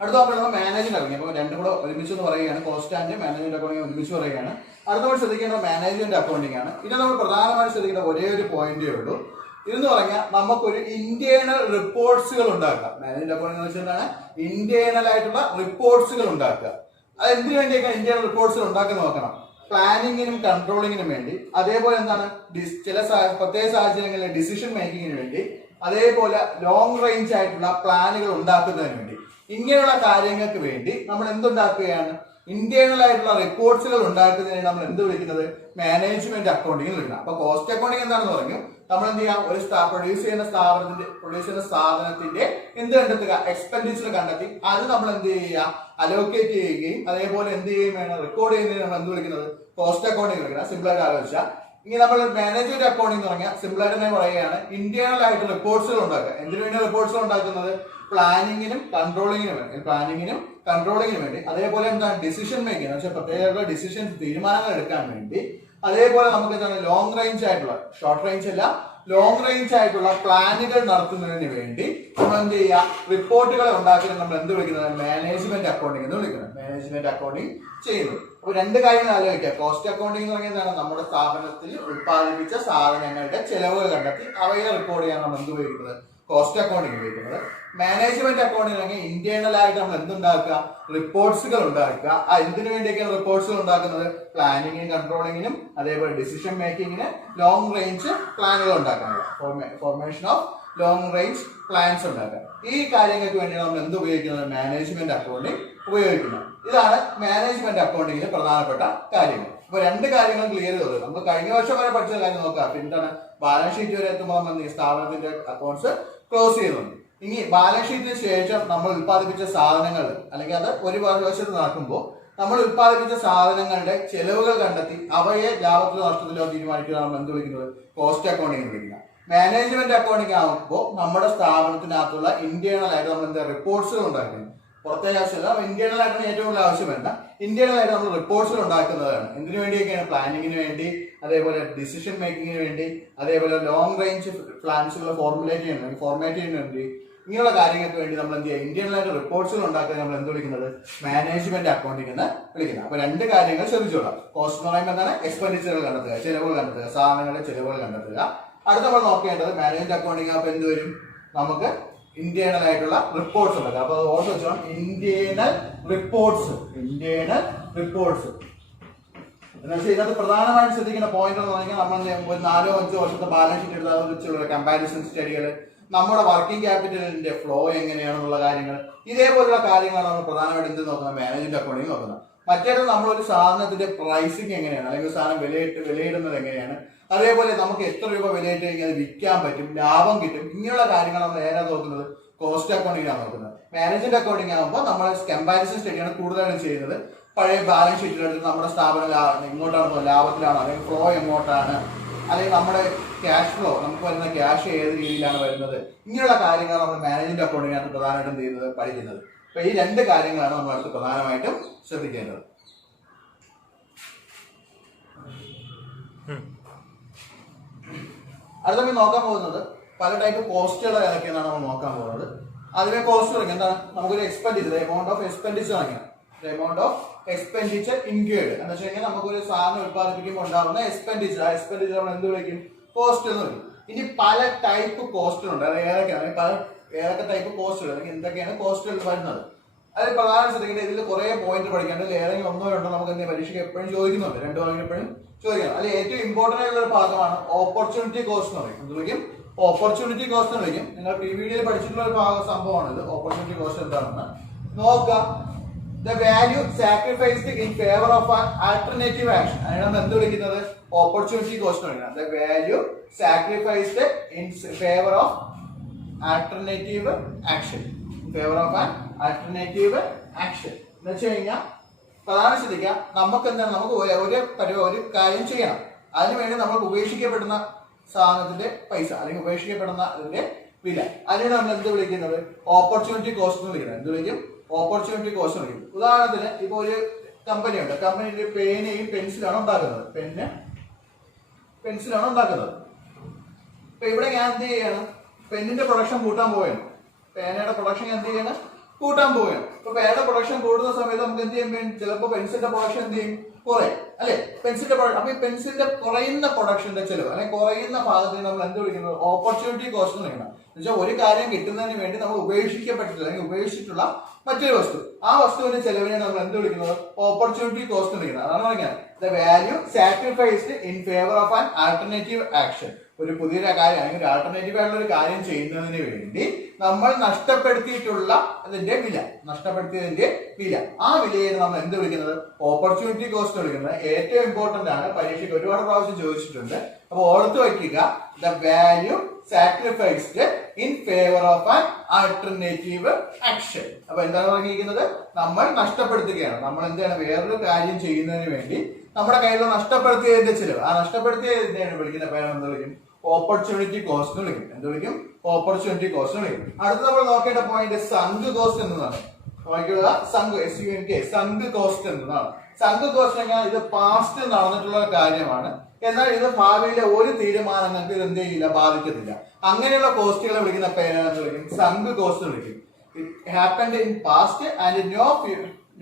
അടുത്ത നമ്മൾ മാനേജ്മെന്റ് അക്കൗണ്ടിങ്. അപ്പോൾ രണ്ടും കൂടെ ഒരുമിച്ച് പറയുകയാണ്, കോസ്റ്റ് ആൻഡ് മാനേജ്മെന്റ് അക്കൗണ്ടിങ് ഒരുമിച്ച് പറയുകയാണ്. അടുത്ത നമ്മൾ ശ്രദ്ധിക്കേണ്ടത് മാനേജ്മെന്റ് അക്കൗണ്ടിങ് ആണ്. ഇത് നമ്മൾ പ്രധാനമായിട്ട് ശ്രദ്ധിക്കേണ്ട ഒരേ ഒരു പോയിന്റേ ഉള്ളൂ. ഇതെന്ന് പറഞ്ഞാൽ നമുക്കൊരു ഇന്റേണൽ റിപ്പോർട്ട്സുകൾ ഉണ്ടാക്കുക. മാനേജ്മെന്റ് അക്കൗണ്ടിങ് എന്ന് വെച്ചാൽ എന്താണ്, ഇന്റേണൽ ആയിട്ടുള്ള റിപ്പോർട്ട്സുകൾ ഉണ്ടാക്കുക. അത് എന്തിനു വേണ്ടിയൊക്കെ ഇന്റേണൽ റിപ്പോർട്ട്സുകൾ ഉണ്ടാക്കി നോക്കണം, പ്ലാനിങ്ങിനും കൺട്രോളിങ്ങിനും വേണ്ടി, അതേപോലെ എന്താണ് ചില പ്രത്യേക സാഹചര്യങ്ങളിലെ ഡിസിഷൻ മേക്കിങ്ങിന് വേണ്ടി, അതേപോലെ ലോങ് റേഞ്ച് ആയിട്ടുള്ള പ്ലാനുകൾ ഉണ്ടാക്കുന്നതിന് വേണ്ടി, ഇങ്ങനെയുള്ള കാര്യങ്ങൾക്ക് വേണ്ടി നമ്മൾ എന്തുണ്ടാക്കുകയാണ്, ഇന്റേണൽ ആയിട്ടുള്ള റിപ്പോർട്ട്സുകൾ ഉണ്ടാക്കുന്നതിന് നമ്മൾ എന്ത് വിളിക്കുന്നത്, മാനേജ്മെന്റ് അക്കൗണ്ടിങ് വിളിക്കണം. അപ്പൊ കോസ്റ്റ് അക്കൗണ്ടിങ് എന്താണെന്ന് പറഞ്ഞു, നമ്മൾ എന്ത് ചെയ്യാം, ഒരു പ്രൊഡ്യൂസ് ചെയ്യുന്ന സാധനത്തിന്റെ എന്ത് കണ്ടെത്തുക, എക്സ്പെൻഡിച്ചർ കണ്ടെത്തി അത് നമ്മൾ എന്ത് ചെയ്യുക, അലോക്കേറ്റ് ചെയ്യുകയും അതേപോലെ എന്ത് ചെയ്യുകയും വേണം, റെക്കോർഡ് ചെയ്യുന്നതിന് നമ്മൾ എന്ത് വിളിക്കുന്നത്, കോസ്റ്റ് അക്കൗണ്ടിങ് വിളിക്കണം. സിമ്പിൾ ആയിട്ട് ആലോചിച്ചാൽ ഇനി നമ്മൾ മാനേജ്മെന്റ് അക്കൗണ്ടിങ് എന്ന് പറഞ്ഞാൽ സിമ്പിൾ ആയിട്ട് തന്നെ പറയുകയാണ്, ഇന്റേണൽ ആയിട്ട് റിപ്പോർട്ട്സുകൾ ഉണ്ടാക്കുക. എന്തിനു വേണ്ടി റിപ്പോർട്ട്സുകൾ ഉണ്ടാക്കുന്നത്, പ്ലാനിങ്ങിനും കൺട്രോളിങ്ങിനും വേണ്ടി, അതേപോലെ എന്താണ് ഡിസിഷൻ മേക്കിംഗ് എന്ന് വെച്ചാൽ പ്രത്യേക ഡിസിഷൻ തീരുമാനങ്ങൾ എടുക്കാൻ വേണ്ടി, അതേപോലെ നമുക്ക് എന്താണ് ലോങ് റേഞ്ച് ആയിട്ടുള്ള, ഷോർട്ട് റേഞ്ച് അല്ല ലോങ് റേഞ്ച് ആയിട്ടുള്ള പ്ലാനുകൾ നടത്തുന്നതിന് വേണ്ടി നമ്മൾ എന്ത് ചെയ്യുക, റിപ്പോർട്ടുകളെ ഉണ്ടാക്കി നമ്മൾ എന്ത് വിളിക്കുന്നത്, മാനേജ്മെന്റ് അക്കൗണ്ടിങ് എന്ന് വിളിക്കുന്നത്. മാനേജ്മെന്റ് അക്കൗണ്ടിങ് ചെയ്യുന്നത്. അപ്പൊ 2 കാര്യങ്ങൾ ആലോചിക്കുക. കോസ്റ്റ് അക്കൗണ്ടിങ് എന്ന് പറഞ്ഞാൽ എന്താണ്, നമ്മുടെ സ്ഥാപനത്തിൽ ഉൽപ്പാദിപ്പിച്ച സാധനങ്ങളുടെ ചെലവുകൾ കണ്ടെത്തി അവയെ റെക്കോർഡ് ചെയ്യാൻ നമ്മൾ എന്ത് ഉപയോഗിക്കുന്നത്, കോസ്റ്റ് അക്കൗണ്ടിങ് ഉപയോഗിക്കുന്നത്. മാനേജ്മെന്റ് അക്കൗണ്ടിങ് ആണെങ്കിൽ ഇന്റേണൽ ആയിട്ട് നമ്മൾ എന്തുണ്ടാക്കുക, റിപ്പോർട്ട്സുകൾ ഉണ്ടാക്കുക. എന്തിനു വേണ്ടിയൊക്കെയാണ് റിപ്പോർട്ട്സുകൾ ഉണ്ടാക്കുന്നത്, പ്ലാനിങ്ങിനും കൺട്രോളിങ്ങിനും അതേപോലെ ഡിസിഷൻ മേക്കിങ്ങിന് ലോങ് റേഞ്ച് പ്ലാനുകൾ ഉണ്ടാക്കാനുള്ള formation of long range plans ഉണ്ടാക്കുക. ഈ കാര്യങ്ങൾക്ക് വേണ്ടിയാണ് നമ്മൾ എന്ത് ഉപയോഗിക്കുന്നത്, മാനേജ്മെന്റ് അക്കൗണ്ടിങ് ഉപയോഗിക്കുന്നത്. ഇതാണ് മാനേജ്മെന്റ് അക്കൗണ്ടിങ്ങിലെ പ്രധാനപ്പെട്ട കാര്യങ്ങൾ. അപ്പൊ രണ്ട് കാര്യങ്ങളും ക്ലിയർ ചെയ്തത് നമ്മൾ കഴിഞ്ഞ വർഷം വരെ പഠിച്ച കാര്യം നോക്കാം. പിന്നീടാണ് ബാലൻസ് ഷീറ്റ് വരെ എത്തുമ്പോൾ നമ്മൾ ഈ സ്ഥാപനത്തിന്റെ അക്കൗണ്ട്സ് ക്ലോസ് ചെയ്യുന്നുണ്ട്. ഇനി ബാലൻസ് ഷീറ്റിന് ശേഷം നമ്മൾ ഉത്പാദിപ്പിച്ച സാധനങ്ങൾ അല്ലെങ്കിൽ അത് ഒരു വശത്ത് നടക്കുമ്പോൾ നമ്മൾ ഉത്പാദിപ്പിച്ച സാധനങ്ങളുടെ ചെലവുകൾ കണ്ടെത്തി അവയെ ലാഭത്തിലോ നഷ്ടത്തിലോ തീരുമാനിക്കുക നമ്മൾ എന്ത് വിളിക്കുന്നത്? കോസ്റ്റ് അക്കൗണ്ടിങ് എന്ന് വിളിക്കുന്നത്. മാനേജ്മെന്റ് അക്കൗണ്ടിങ് ആകുമ്പോൾ നമ്മുടെ സ്ഥാപനത്തിനകത്തുള്ള ഇന്റേണൽ ആയിട്ട് നമ്മൾ എന്താ റിപ്പോർട്ട്സുകൾ ഉണ്ടാക്കുന്നത്. പുറത്തേക്ക് ആവശ്യമില്ല, ഇന്റേണൽ ആയിട്ടാണ് ഏറ്റവും കൂടുതൽ ആവശ്യം വേണ്ട. ഇന്റേണൽ ആയിട്ട് നമ്മൾ റിപ്പോർട്ട്സുകൾ ഉണ്ടാക്കുന്നതാണ്. എന്തിനു വേണ്ടിയൊക്കെയാണ്? പ്ലാനിങ്ങിന് വേണ്ടി, അതേപോലെ ഡിസിഷൻ മേക്കിങ്ങിന് വേണ്ടി, അതേപോലെ ലോങ് റേഞ്ച് പ്ലാൻസുകൾ ഫോർമുലേറ്റ് ചെയ്യുന്നതിന് വേണ്ടി, ഇങ്ങനെയുള്ള കാര്യങ്ങൾക്ക് വേണ്ടി നമ്മൾ എന്ത് ചെയ്യുക? ഇന്റേണൽ ആയിട്ട് റിപ്പോർട്ട്സുകൾ ഉണ്ടാക്കാൻ നമ്മൾ എന്ത് വിളിക്കുന്നത്? മാനേജ്മെന്റ് അക്കൗണ്ടിങ് എന്ന് വിളിക്കുന്നത്. അപ്പൊ രണ്ട് കാര്യങ്ങൾ ശ്രദ്ധിച്ചോളാം. കോസ്റ്റ് എന്ന് പറയുമ്പോൾ എന്താണ്? എക്സ്പെൻഡിച്ചറുകൾ കണ്ടെത്തുക, ചെലവുകൾ കണ്ടെത്തുക, സാധനങ്ങളുടെ ചെലവുകൾ കണ്ടെത്തുക. അടുത്ത നമ്മൾ നോക്കേണ്ടത് മാനേജ്മെന്റ് അക്കൗണ്ടിങ് ആകുമ്പോൾ എന്ത് വരും? നമുക്ക് ഇന്റേണൽ ആയിട്ടുള്ള റിപ്പോർട്ട്സ് ഉണ്ട്. അപ്പൊ അത് ഓർത്ത് വെച്ചോളാം. ഇന്റേണൽ റിപ്പോർട്ട്സ് എന്ന് വെച്ചാൽ ഇതിനകത്ത് പ്രധാനമായും ശ്രദ്ധിക്കുന്ന പോയിന്റ് എന്ന് പറഞ്ഞാൽ നമ്മൾ ഒരു 4-5 വർഷത്തെ ബാലൻസ് ഷീറ്റ് എടുത്താൽ വെച്ചുള്ള കമ്പാരിസൺ സ്റ്റഡികൾ, നമ്മുടെ വർക്കിംഗ് ക്യാപിറ്റലിന്റെ ഫ്ലോ എങ്ങനെയാണെന്നുള്ള കാര്യങ്ങൾ, ഇതേപോലുള്ള കാര്യങ്ങളാണ് നമ്മൾ പ്രധാനമായിട്ട് എന്ത് നോക്കുന്നത്? മാനേജ്മെന്റ് അക്കൗണ്ടിങ് നോക്കുന്നത്. മറ്റേത് നമ്മളൊരു സാധനത്തിന്റെ പ്രൈസിങ് എങ്ങനെയാണ്, അല്ലെങ്കിൽ സാധനം വിലയിടുന്നത് എങ്ങനെയാണ്, അതേപോലെ നമുക്ക് എത്ര രൂപ വിലയിട്ട് കഴിഞ്ഞാൽ അത് വിൽക്കാൻ പറ്റും, ലാഭം കിട്ടും, ഇങ്ങനെയുള്ള കാര്യങ്ങൾ നമ്മൾ ഏതാ നോക്കുന്നത്? കോസ്റ്റ് അക്കൗണ്ടിങ്ങാണ് നോക്കുന്നത്. മാനേജ്മെന്റ് അക്കൗണ്ടിങ് ആകുമ്പോൾ നമ്മൾ കമ്പാരിസൺ സ്റ്റഡിയാണ് കൂടുതലായിട്ട് ചെയ്യുന്നത്. പഴയ ബാലൻസ് ഷീറ്റിലെടുത്ത് നമ്മുടെ സ്ഥാപനം ഇങ്ങോട്ടാണ് ലാഭത്തിലാണോ, അല്ലെങ്കിൽ ഫ്ലോ എങ്ങോട്ടാണ്, അല്ലെങ്കിൽ നമ്മുടെ ക്യാഷ് ഫ്ലോ, നമുക്ക് വരുന്ന ക്യാഷ് ഏത് രീതിയിലാണ് വരുന്നത്, ഇങ്ങനെയുള്ള കാര്യങ്ങൾ നമ്മൾ മാനേജ്മെന്റ് അക്കൗണ്ടിങ്ങിനകത്ത് പ്രധാനമായിട്ടും ചെയ്യുന്നത് പഠിക്കുന്നത്. അപ്പൊ ഈ രണ്ട് കാര്യങ്ങളാണ് നമ്മൾ അടുത്ത് പ്രധാനമായിട്ടും ശ്രദ്ധിക്കേണ്ടത്. അടുത്ത നോക്കാൻ പോകുന്നത് പല ടൈപ്പ് കോസ്റ്റുകൾ ഏതൊക്കെയാണ് നമ്മൾ നോക്കാൻ പോകുന്നത്. അതിനെ കോസ്റ്റ് തുടങ്ങി എന്താണ്? നമുക്കൊരു എക്സ്പെൻഡിച്ചർ, എമൗണ്ട് ഓഫ് എക്സ്പെൻഡിച്ചർ വാങ്ങിക്കണം. എമൗണ്ട് ഓഫ് എക്സ്പെൻഡിച്ചർ ഇൻക്വേർഡ് എന്ന് വെച്ച് കഴിഞ്ഞാൽ നമുക്കൊരു സാധനം ഉത്പാദിപ്പിക്കുമ്പോൾ ഉണ്ടാകുന്ന എക്സ്പെൻഡിച്ചർ, ആ എക്സ്പെൻഡിച്ചർ നമ്മൾ എന്ത് വിളിക്കും? കോസ്റ്റ് എന്ന് വിളിക്കും. ഇനി പല ടൈപ്പ് കോസ്റ്റുകളുണ്ട്. അത് ഏതൊക്കെയാണ്? ഏതൊക്കെ ടൈപ്പ് കോസ്റ്റുകൾ അല്ലെങ്കിൽ എന്തൊക്കെയാണ് കോസ്റ്റുകൾ വരുന്നത്? അതിൽ പ്രധാനം ശ്രദ്ധിക്കേണ്ടത് ഇതിൽ കുറെ പോയിന്റ് പഠിക്കേണ്ടത്. ഏതെങ്കിലും ഒന്നോ രണ്ടോ നമുക്ക് എന്തെങ്കിലും പരീക്ഷയ്ക്ക് എപ്പോഴും ചോദിക്കുന്നുണ്ട്, 2 മാർക്കിന് എപ്പോഴും ചോദിക്കണം. അതിൽ ഏറ്റവും ഇമ്പോർട്ടന്റ് ആയിട്ടുള്ള ഒരു ഭാഗമാണ് ഓപ്പർച്യൂണിറ്റി കോസ്റ്റ് എന്ന് പറയും. എന്ത് വിളിക്കും? ഓപ്പർച്യൂണിറ്റി കോസ്റ്റ് എന്ന് വിളിക്കും. നിങ്ങൾ PVD പഠിച്ചിട്ടുള്ള ഒരു സംഭവമാണ് ഇത്. ഓപ്പർച്യൂണിറ്റി കോസ്റ്റ് എന്താണെന്ന് നോക്കാം. The value sacrificed in favor of an alternative action. അതിനാണ് എന്ത് വിളിക്കുന്നത്? ഓപ്പർച്യൂണിറ്റി കോസ്റ്റ് എന്ന് വിളിക്കുന്നത്. The value sacrificed in favor of alternative action. In favor of an alternative action. എന്ന് വെച്ച് കഴിഞ്ഞാൽ പ്രധാനം ശ്രദ്ധിക്കുക, നമുക്ക് എന്താണ്? നമുക്ക് ഒരു കാര്യം ചെയ്യണം. അതിനുവേണ്ടി നമുക്ക് ഉപേക്ഷിക്കപ്പെടുന്ന സാധനത്തിന്റെ പൈസ അല്ലെങ്കിൽ ഉപേക്ഷിക്കപ്പെടുന്ന അതിന്റെ വില, അതിനാണ് നമ്മൾ എന്ത് വിളിക്കുന്നത്? ഓപ്പർച്യൂണിറ്റി കോസ്റ്റ് എന്ന് വിളിക്കുന്നത്. എന്ത് വിളിക്കും? ഓപ്പർച്യൂണിറ്റി കോസ്റ്റ് എന്ന് വിളിക്കും. ഉദാഹരണത്തിന് ഇപ്പൊ ഒരു കമ്പനി ഉണ്ട്. കമ്പനിയുടെ പേനയും പെൻസിലാണ് ഉണ്ടാക്കുന്നത്. പെൻസിലാണ് ഉണ്ടാക്കുന്നത്. ഇപ്പൊ ഇവിടെ ഞാൻ എന്ത് ചെയ്യാണ്? പെന്നിന്റെ പ്രൊഡക്ഷൻ കൂട്ടാൻ പോവുകയാണ്. പേനയുടെ പ്രൊഡക്ഷൻ ഞാൻ എന്ത് ചെയ്യാണ്? കൂട്ടാൻ പോവുകയാണ്. ഇപ്പൊ പേനയുടെ പ്രൊഡക്ഷൻ കൂടുന്ന സമയത്ത് നമുക്ക് എന്ത് ചെയ്യാൻ വേണ്ടി ചിലപ്പോൾ പെൻസിലിന്റെ പ്രൊഡക്ഷൻ എന്ത് ചെയ്യും? കുറയും അല്ലെ? പെൻസിലിന്റെ അപ്പൊ ഈ പെൻസിലിന്റെ കുറയുന്ന പ്രൊഡക്ഷന്റെ ചെലവ് അല്ലെങ്കിൽ കുറയുന്ന ഭാഗത്തിന് നമ്മൾ എന്ത് വിളിക്കുന്നത്? ഓപ്പർച്യൂണിറ്റി കോസ്റ്റ് എന്ന് വിളിക്കണം. എന്നുവെച്ചാൽ ഒരു കാര്യം കിട്ടുന്നതിന് വേണ്ടി നമ്മൾ ഉപേക്ഷിക്കപ്പെട്ടിട്ടുള്ള അല്ലെങ്കിൽ ഉപേക്ഷിച്ചിട്ടുള്ള മറ്റൊരു വസ്തു, ആ വസ്തുവിന്റെ ചെലവിനെ നമ്മൾ എന്ത് വിളിക്കുന്നത്? ഓപ്പർച്യൂണിറ്റി കോസ്റ്റ് എന്ന് വിളിക്കുന്നത്. അതാണ് പറഞ്ഞത് the value sacrificed in favour of an alternative action. ഒരു പുതിയൊരു കാര്യം അല്ലെങ്കിൽ ഒരു ആൾട്ടർനേറ്റീവ് ആയിട്ടുള്ള ഒരു കാര്യം ചെയ്യുന്നതിന് വേണ്ടി നമ്മൾ നഷ്ടപ്പെടുത്തിയിട്ടുള്ള അതിന്റെ വില, നഷ്ടപ്പെടുത്തിയതിന്റെ വില, ആ വിലയെ നമ്മൾ എന്ത് വിളിക്കുന്നത്? ഓപ്പർച്യൂണിറ്റി കോസ്റ്റ് വിളിക്കുന്നത്. ഏറ്റവും ഇമ്പോർട്ടന്റ് ആണ്, പരീക്ഷയ്ക്ക് ഒരുപാട് പ്രാവശ്യം ചോദിച്ചിട്ടുണ്ട്. അപ്പൊ ഓർത്ത് വയ്ക്കുക, the value sacrificed in favour of an alternative action. അപ്പൊ എന്താണ് പറഞ്ഞിരിക്കുന്നത്? നമ്മൾ നഷ്ടപ്പെടുത്തുകയാണ്. നമ്മൾ എന്താണ്? വേറൊരു കാര്യം ചെയ്യുന്നതിന് വേണ്ടി നമ്മുടെ കയ്യിൽ നഷ്ടപ്പെടുത്തിയതിന്റെ ചിലവ്, ആ നഷ്ടപ്പെടുത്തിയതിനെയാണ് വിളിക്കുന്ന പേരാണ് എന്ത് വിളിക്കും? ഓപ്പർച്യൂണിറ്റി കോസ്റ്റ് എന്ന് വിളിക്കും. എന്ത് വിളിക്കും? ഓപ്പർച്യൂണിറ്റി കോസ്റ്റ് എന്ന് വിളിക്കും. അടുത്ത നമ്മൾ നോക്കേണ്ട പോയിന്റ് സങ്ക് കോസ്റ്റ് എന്നതാണ്. നോക്കുക, സങ്ക് സങ്ക് കോസ്റ്റ് എന്നതാണ്. സങ്ക് കോസ്റ്റ് എന്നാൽ ഇത് പാസ്റ്റ് നടന്നിട്ടുള്ള കാര്യമാണ്, എന്നാൽ ഇത് ഭാവിയിലെ ഒരു തീരുമാനങ്ങൾക്ക് ഇത് എന്ത് ചെയ്യില്ല? ബാധിക്കത്തില്ല. അങ്ങനെയുള്ള കോസ്റ്റുകളെ വിളിക്കുന്ന പേരാണ് എന്ത് വിളിക്കും? സങ്ക് കോസ്റ്റ് വിളിക്കും. It happened in past and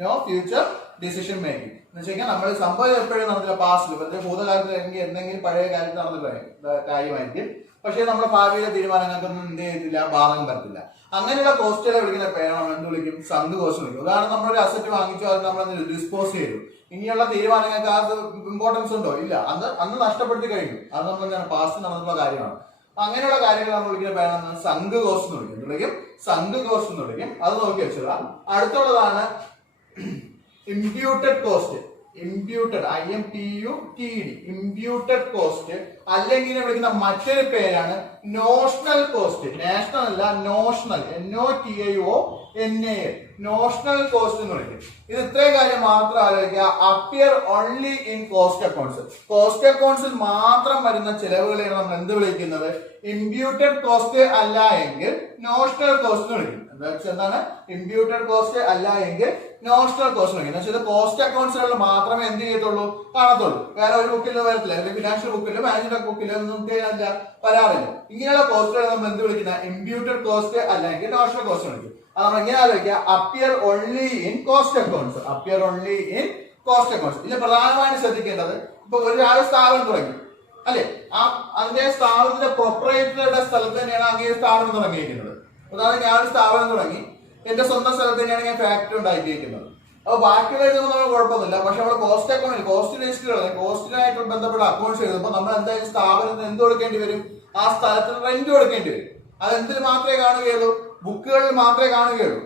no future decision making. എന്ന് വെച്ച് കഴിഞ്ഞാൽ നമ്മൾ സംഭവം എപ്പോഴും നടന്നില്ല പാസ്റ്റിൽ, പക്ഷേ ഭൂതകാലത്ത് അല്ലെങ്കിൽ എന്തെങ്കിലും പഴയ കാലത്ത് നടന്നിട്ടുള്ള കാര്യമായിരിക്കും. പക്ഷേ നമ്മുടെ ഭാവിയിലെ തീരുമാനങ്ങൾക്കൊന്നും എന്ത് ചെയ്തില്ല? ബാധകം വരത്തില്ല. അങ്ങനെയുള്ള കോസ്റ്റുകളെ വിളിക്കുന്ന പേരാണ് എന്ത് വിളിക്കും? സങ്ക് കോസ്റ്റ് വിളിക്കും. ഉദാഹരണം, നമ്മളൊരു അസറ്റ് വാങ്ങിച്ചു, അത് നമ്മൾ ഡിസ്പോസ് ചെയ്തു. ഇനിയുള്ള തീരുമാനങ്ങൾക്ക് അത് ഇമ്പോർട്ടൻസ് ഉണ്ടോ? ഇല്ല. അന്ന് നഷ്ടപ്പെടുത്തി കഴിഞ്ഞു. അത് നമ്മൾ എന്താണ്? പാസ്റ്റ് നടന്നിട്ടുള്ള കാര്യമാണ്. അങ്ങനെയുള്ള കാര്യങ്ങൾ നമ്മൾ വിളിക്കുന്ന പേരാണ് സങ്ക് കോസ്റ്റ് എന്ന് വിളിക്കും. സങ്ക് കോസ്റ്റ് എന്ന് വിളിക്കും. അത് നോക്കി വെച്ചതാ. അടുത്തുള്ളതാണ് imputed cost, imputed IMPUTED imputed cost, അല്ലെങ്കിൽ വിളിക്കുന്ന മറ്റൊരു പേരാണ് നോഷണൽ കോസ്റ്റ്. നാഷണൽ അല്ല, നോഷണൽ, NOTIONAL, നോഷണൽ കോസ്റ്റ് എന്ന് വിളിക്കും. ഇത് ഇത്രയും കാര്യം മാത്രം ആലോചിക്കുക. Appear only in cost accounts. Cost അക്കൗണ്ട്സിൽ മാത്രം വരുന്ന ചെലവുകളെയാണ് നമ്മൾ എന്ത് വിളിക്കുന്നത്? ഇംപ്യൂട്ടഡ് കോസ്റ്റ് അല്ല എങ്കിൽ നോഷണൽ കോസ്റ്റ് എന്ന് വിളിക്കും. എന്താണ് ഇംപ്യൂട്ടഡ് കോസ്റ്റ് അല്ല എങ്കിൽ നോഷണൽ കോസ്റ്റ് വിളിക്കും. എന്ന് വെച്ചാൽ കോസ്റ്റ് അക്കൗണ്ട്സുകളിൽ മാത്രമേ എന്ത് ചെയ്യത്തുള്ളൂ, കാണത്തുള്ളൂ. വേറെ ഒരു ബുക്കിലും വരത്തില്ല, അല്ലെങ്കിൽ ഫിനാൻഷ്യൽ ബുക്കിലും മാനേജ്മെന്റ് ബുക്കിലും ഒന്നും വരാറില്ല. ഇങ്ങനെയുള്ള കോസ്റ്റുകൾ നമ്മൾ എന്ത് വിളിക്കുന്ന? ഇംപ്യൂട്ടഡ് കോസ്റ്റ് അല്ലെങ്കിൽ നോഷണൽ കോസ്റ്റ് വിളിക്കും. അത് നമ്മൾ എങ്ങനെ ആലോചിക്കുക? Appear only in cost accounts, appear only in cost accounts. ഇതിൽ പ്രധാനമായും ശ്രദ്ധിക്കേണ്ടത്, ഇപ്പൊ ഒരാൾ സ്ഥാപനം തുടങ്ങി അല്ലെ, അതിന്റെ സ്ഥാപനത്തിന്റെ പ്രൊപ്പറേറ്ററുടെ സ്ഥലത്ത് തന്നെയാണ് അങ്ങനെ സ്ഥാപനം തുടങ്ങിയിരിക്കുന്നത്. ഉദാഹരണം, ഞാൻ ഒരു സ്ഥാപനം തുടങ്ങി, എന്റെ സ്വന്തം സ്ഥലത്ത് തന്നെയാണ് ഞാൻ ഫാക്ടറി ഉണ്ടാക്കിയിരിക്കുന്നത്. അപ്പൊ ബാക്കിയുള്ള എഴുതുമ്പോൾ നമ്മൾ കുഴപ്പമൊന്നുമില്ല. പക്ഷെ നമ്മൾ കോസ്റ്റ് അക്കൗണ്ടിൽ കോസ്റ്റ് രജിസ്റ്ററുകൾ, കോസ്റ്റിനായിട്ട് ബന്ധപ്പെട്ട അക്കൗണ്ട്സ് എഴുതുമ്പോൾ നമ്മൾ എന്തായാലും സ്ഥാപനത്തിന് എന്ത് കൊടുക്കേണ്ടി വരും? ആ സ്ഥലത്തിന് റെന്റ് കൊടുക്കേണ്ടി വരും. അതെന്തിൽ മാത്രമേ കാണുകയുള്ളൂ? ബുക്കുകളിൽ മാത്രമേ കാണുകയുള്ളൂ.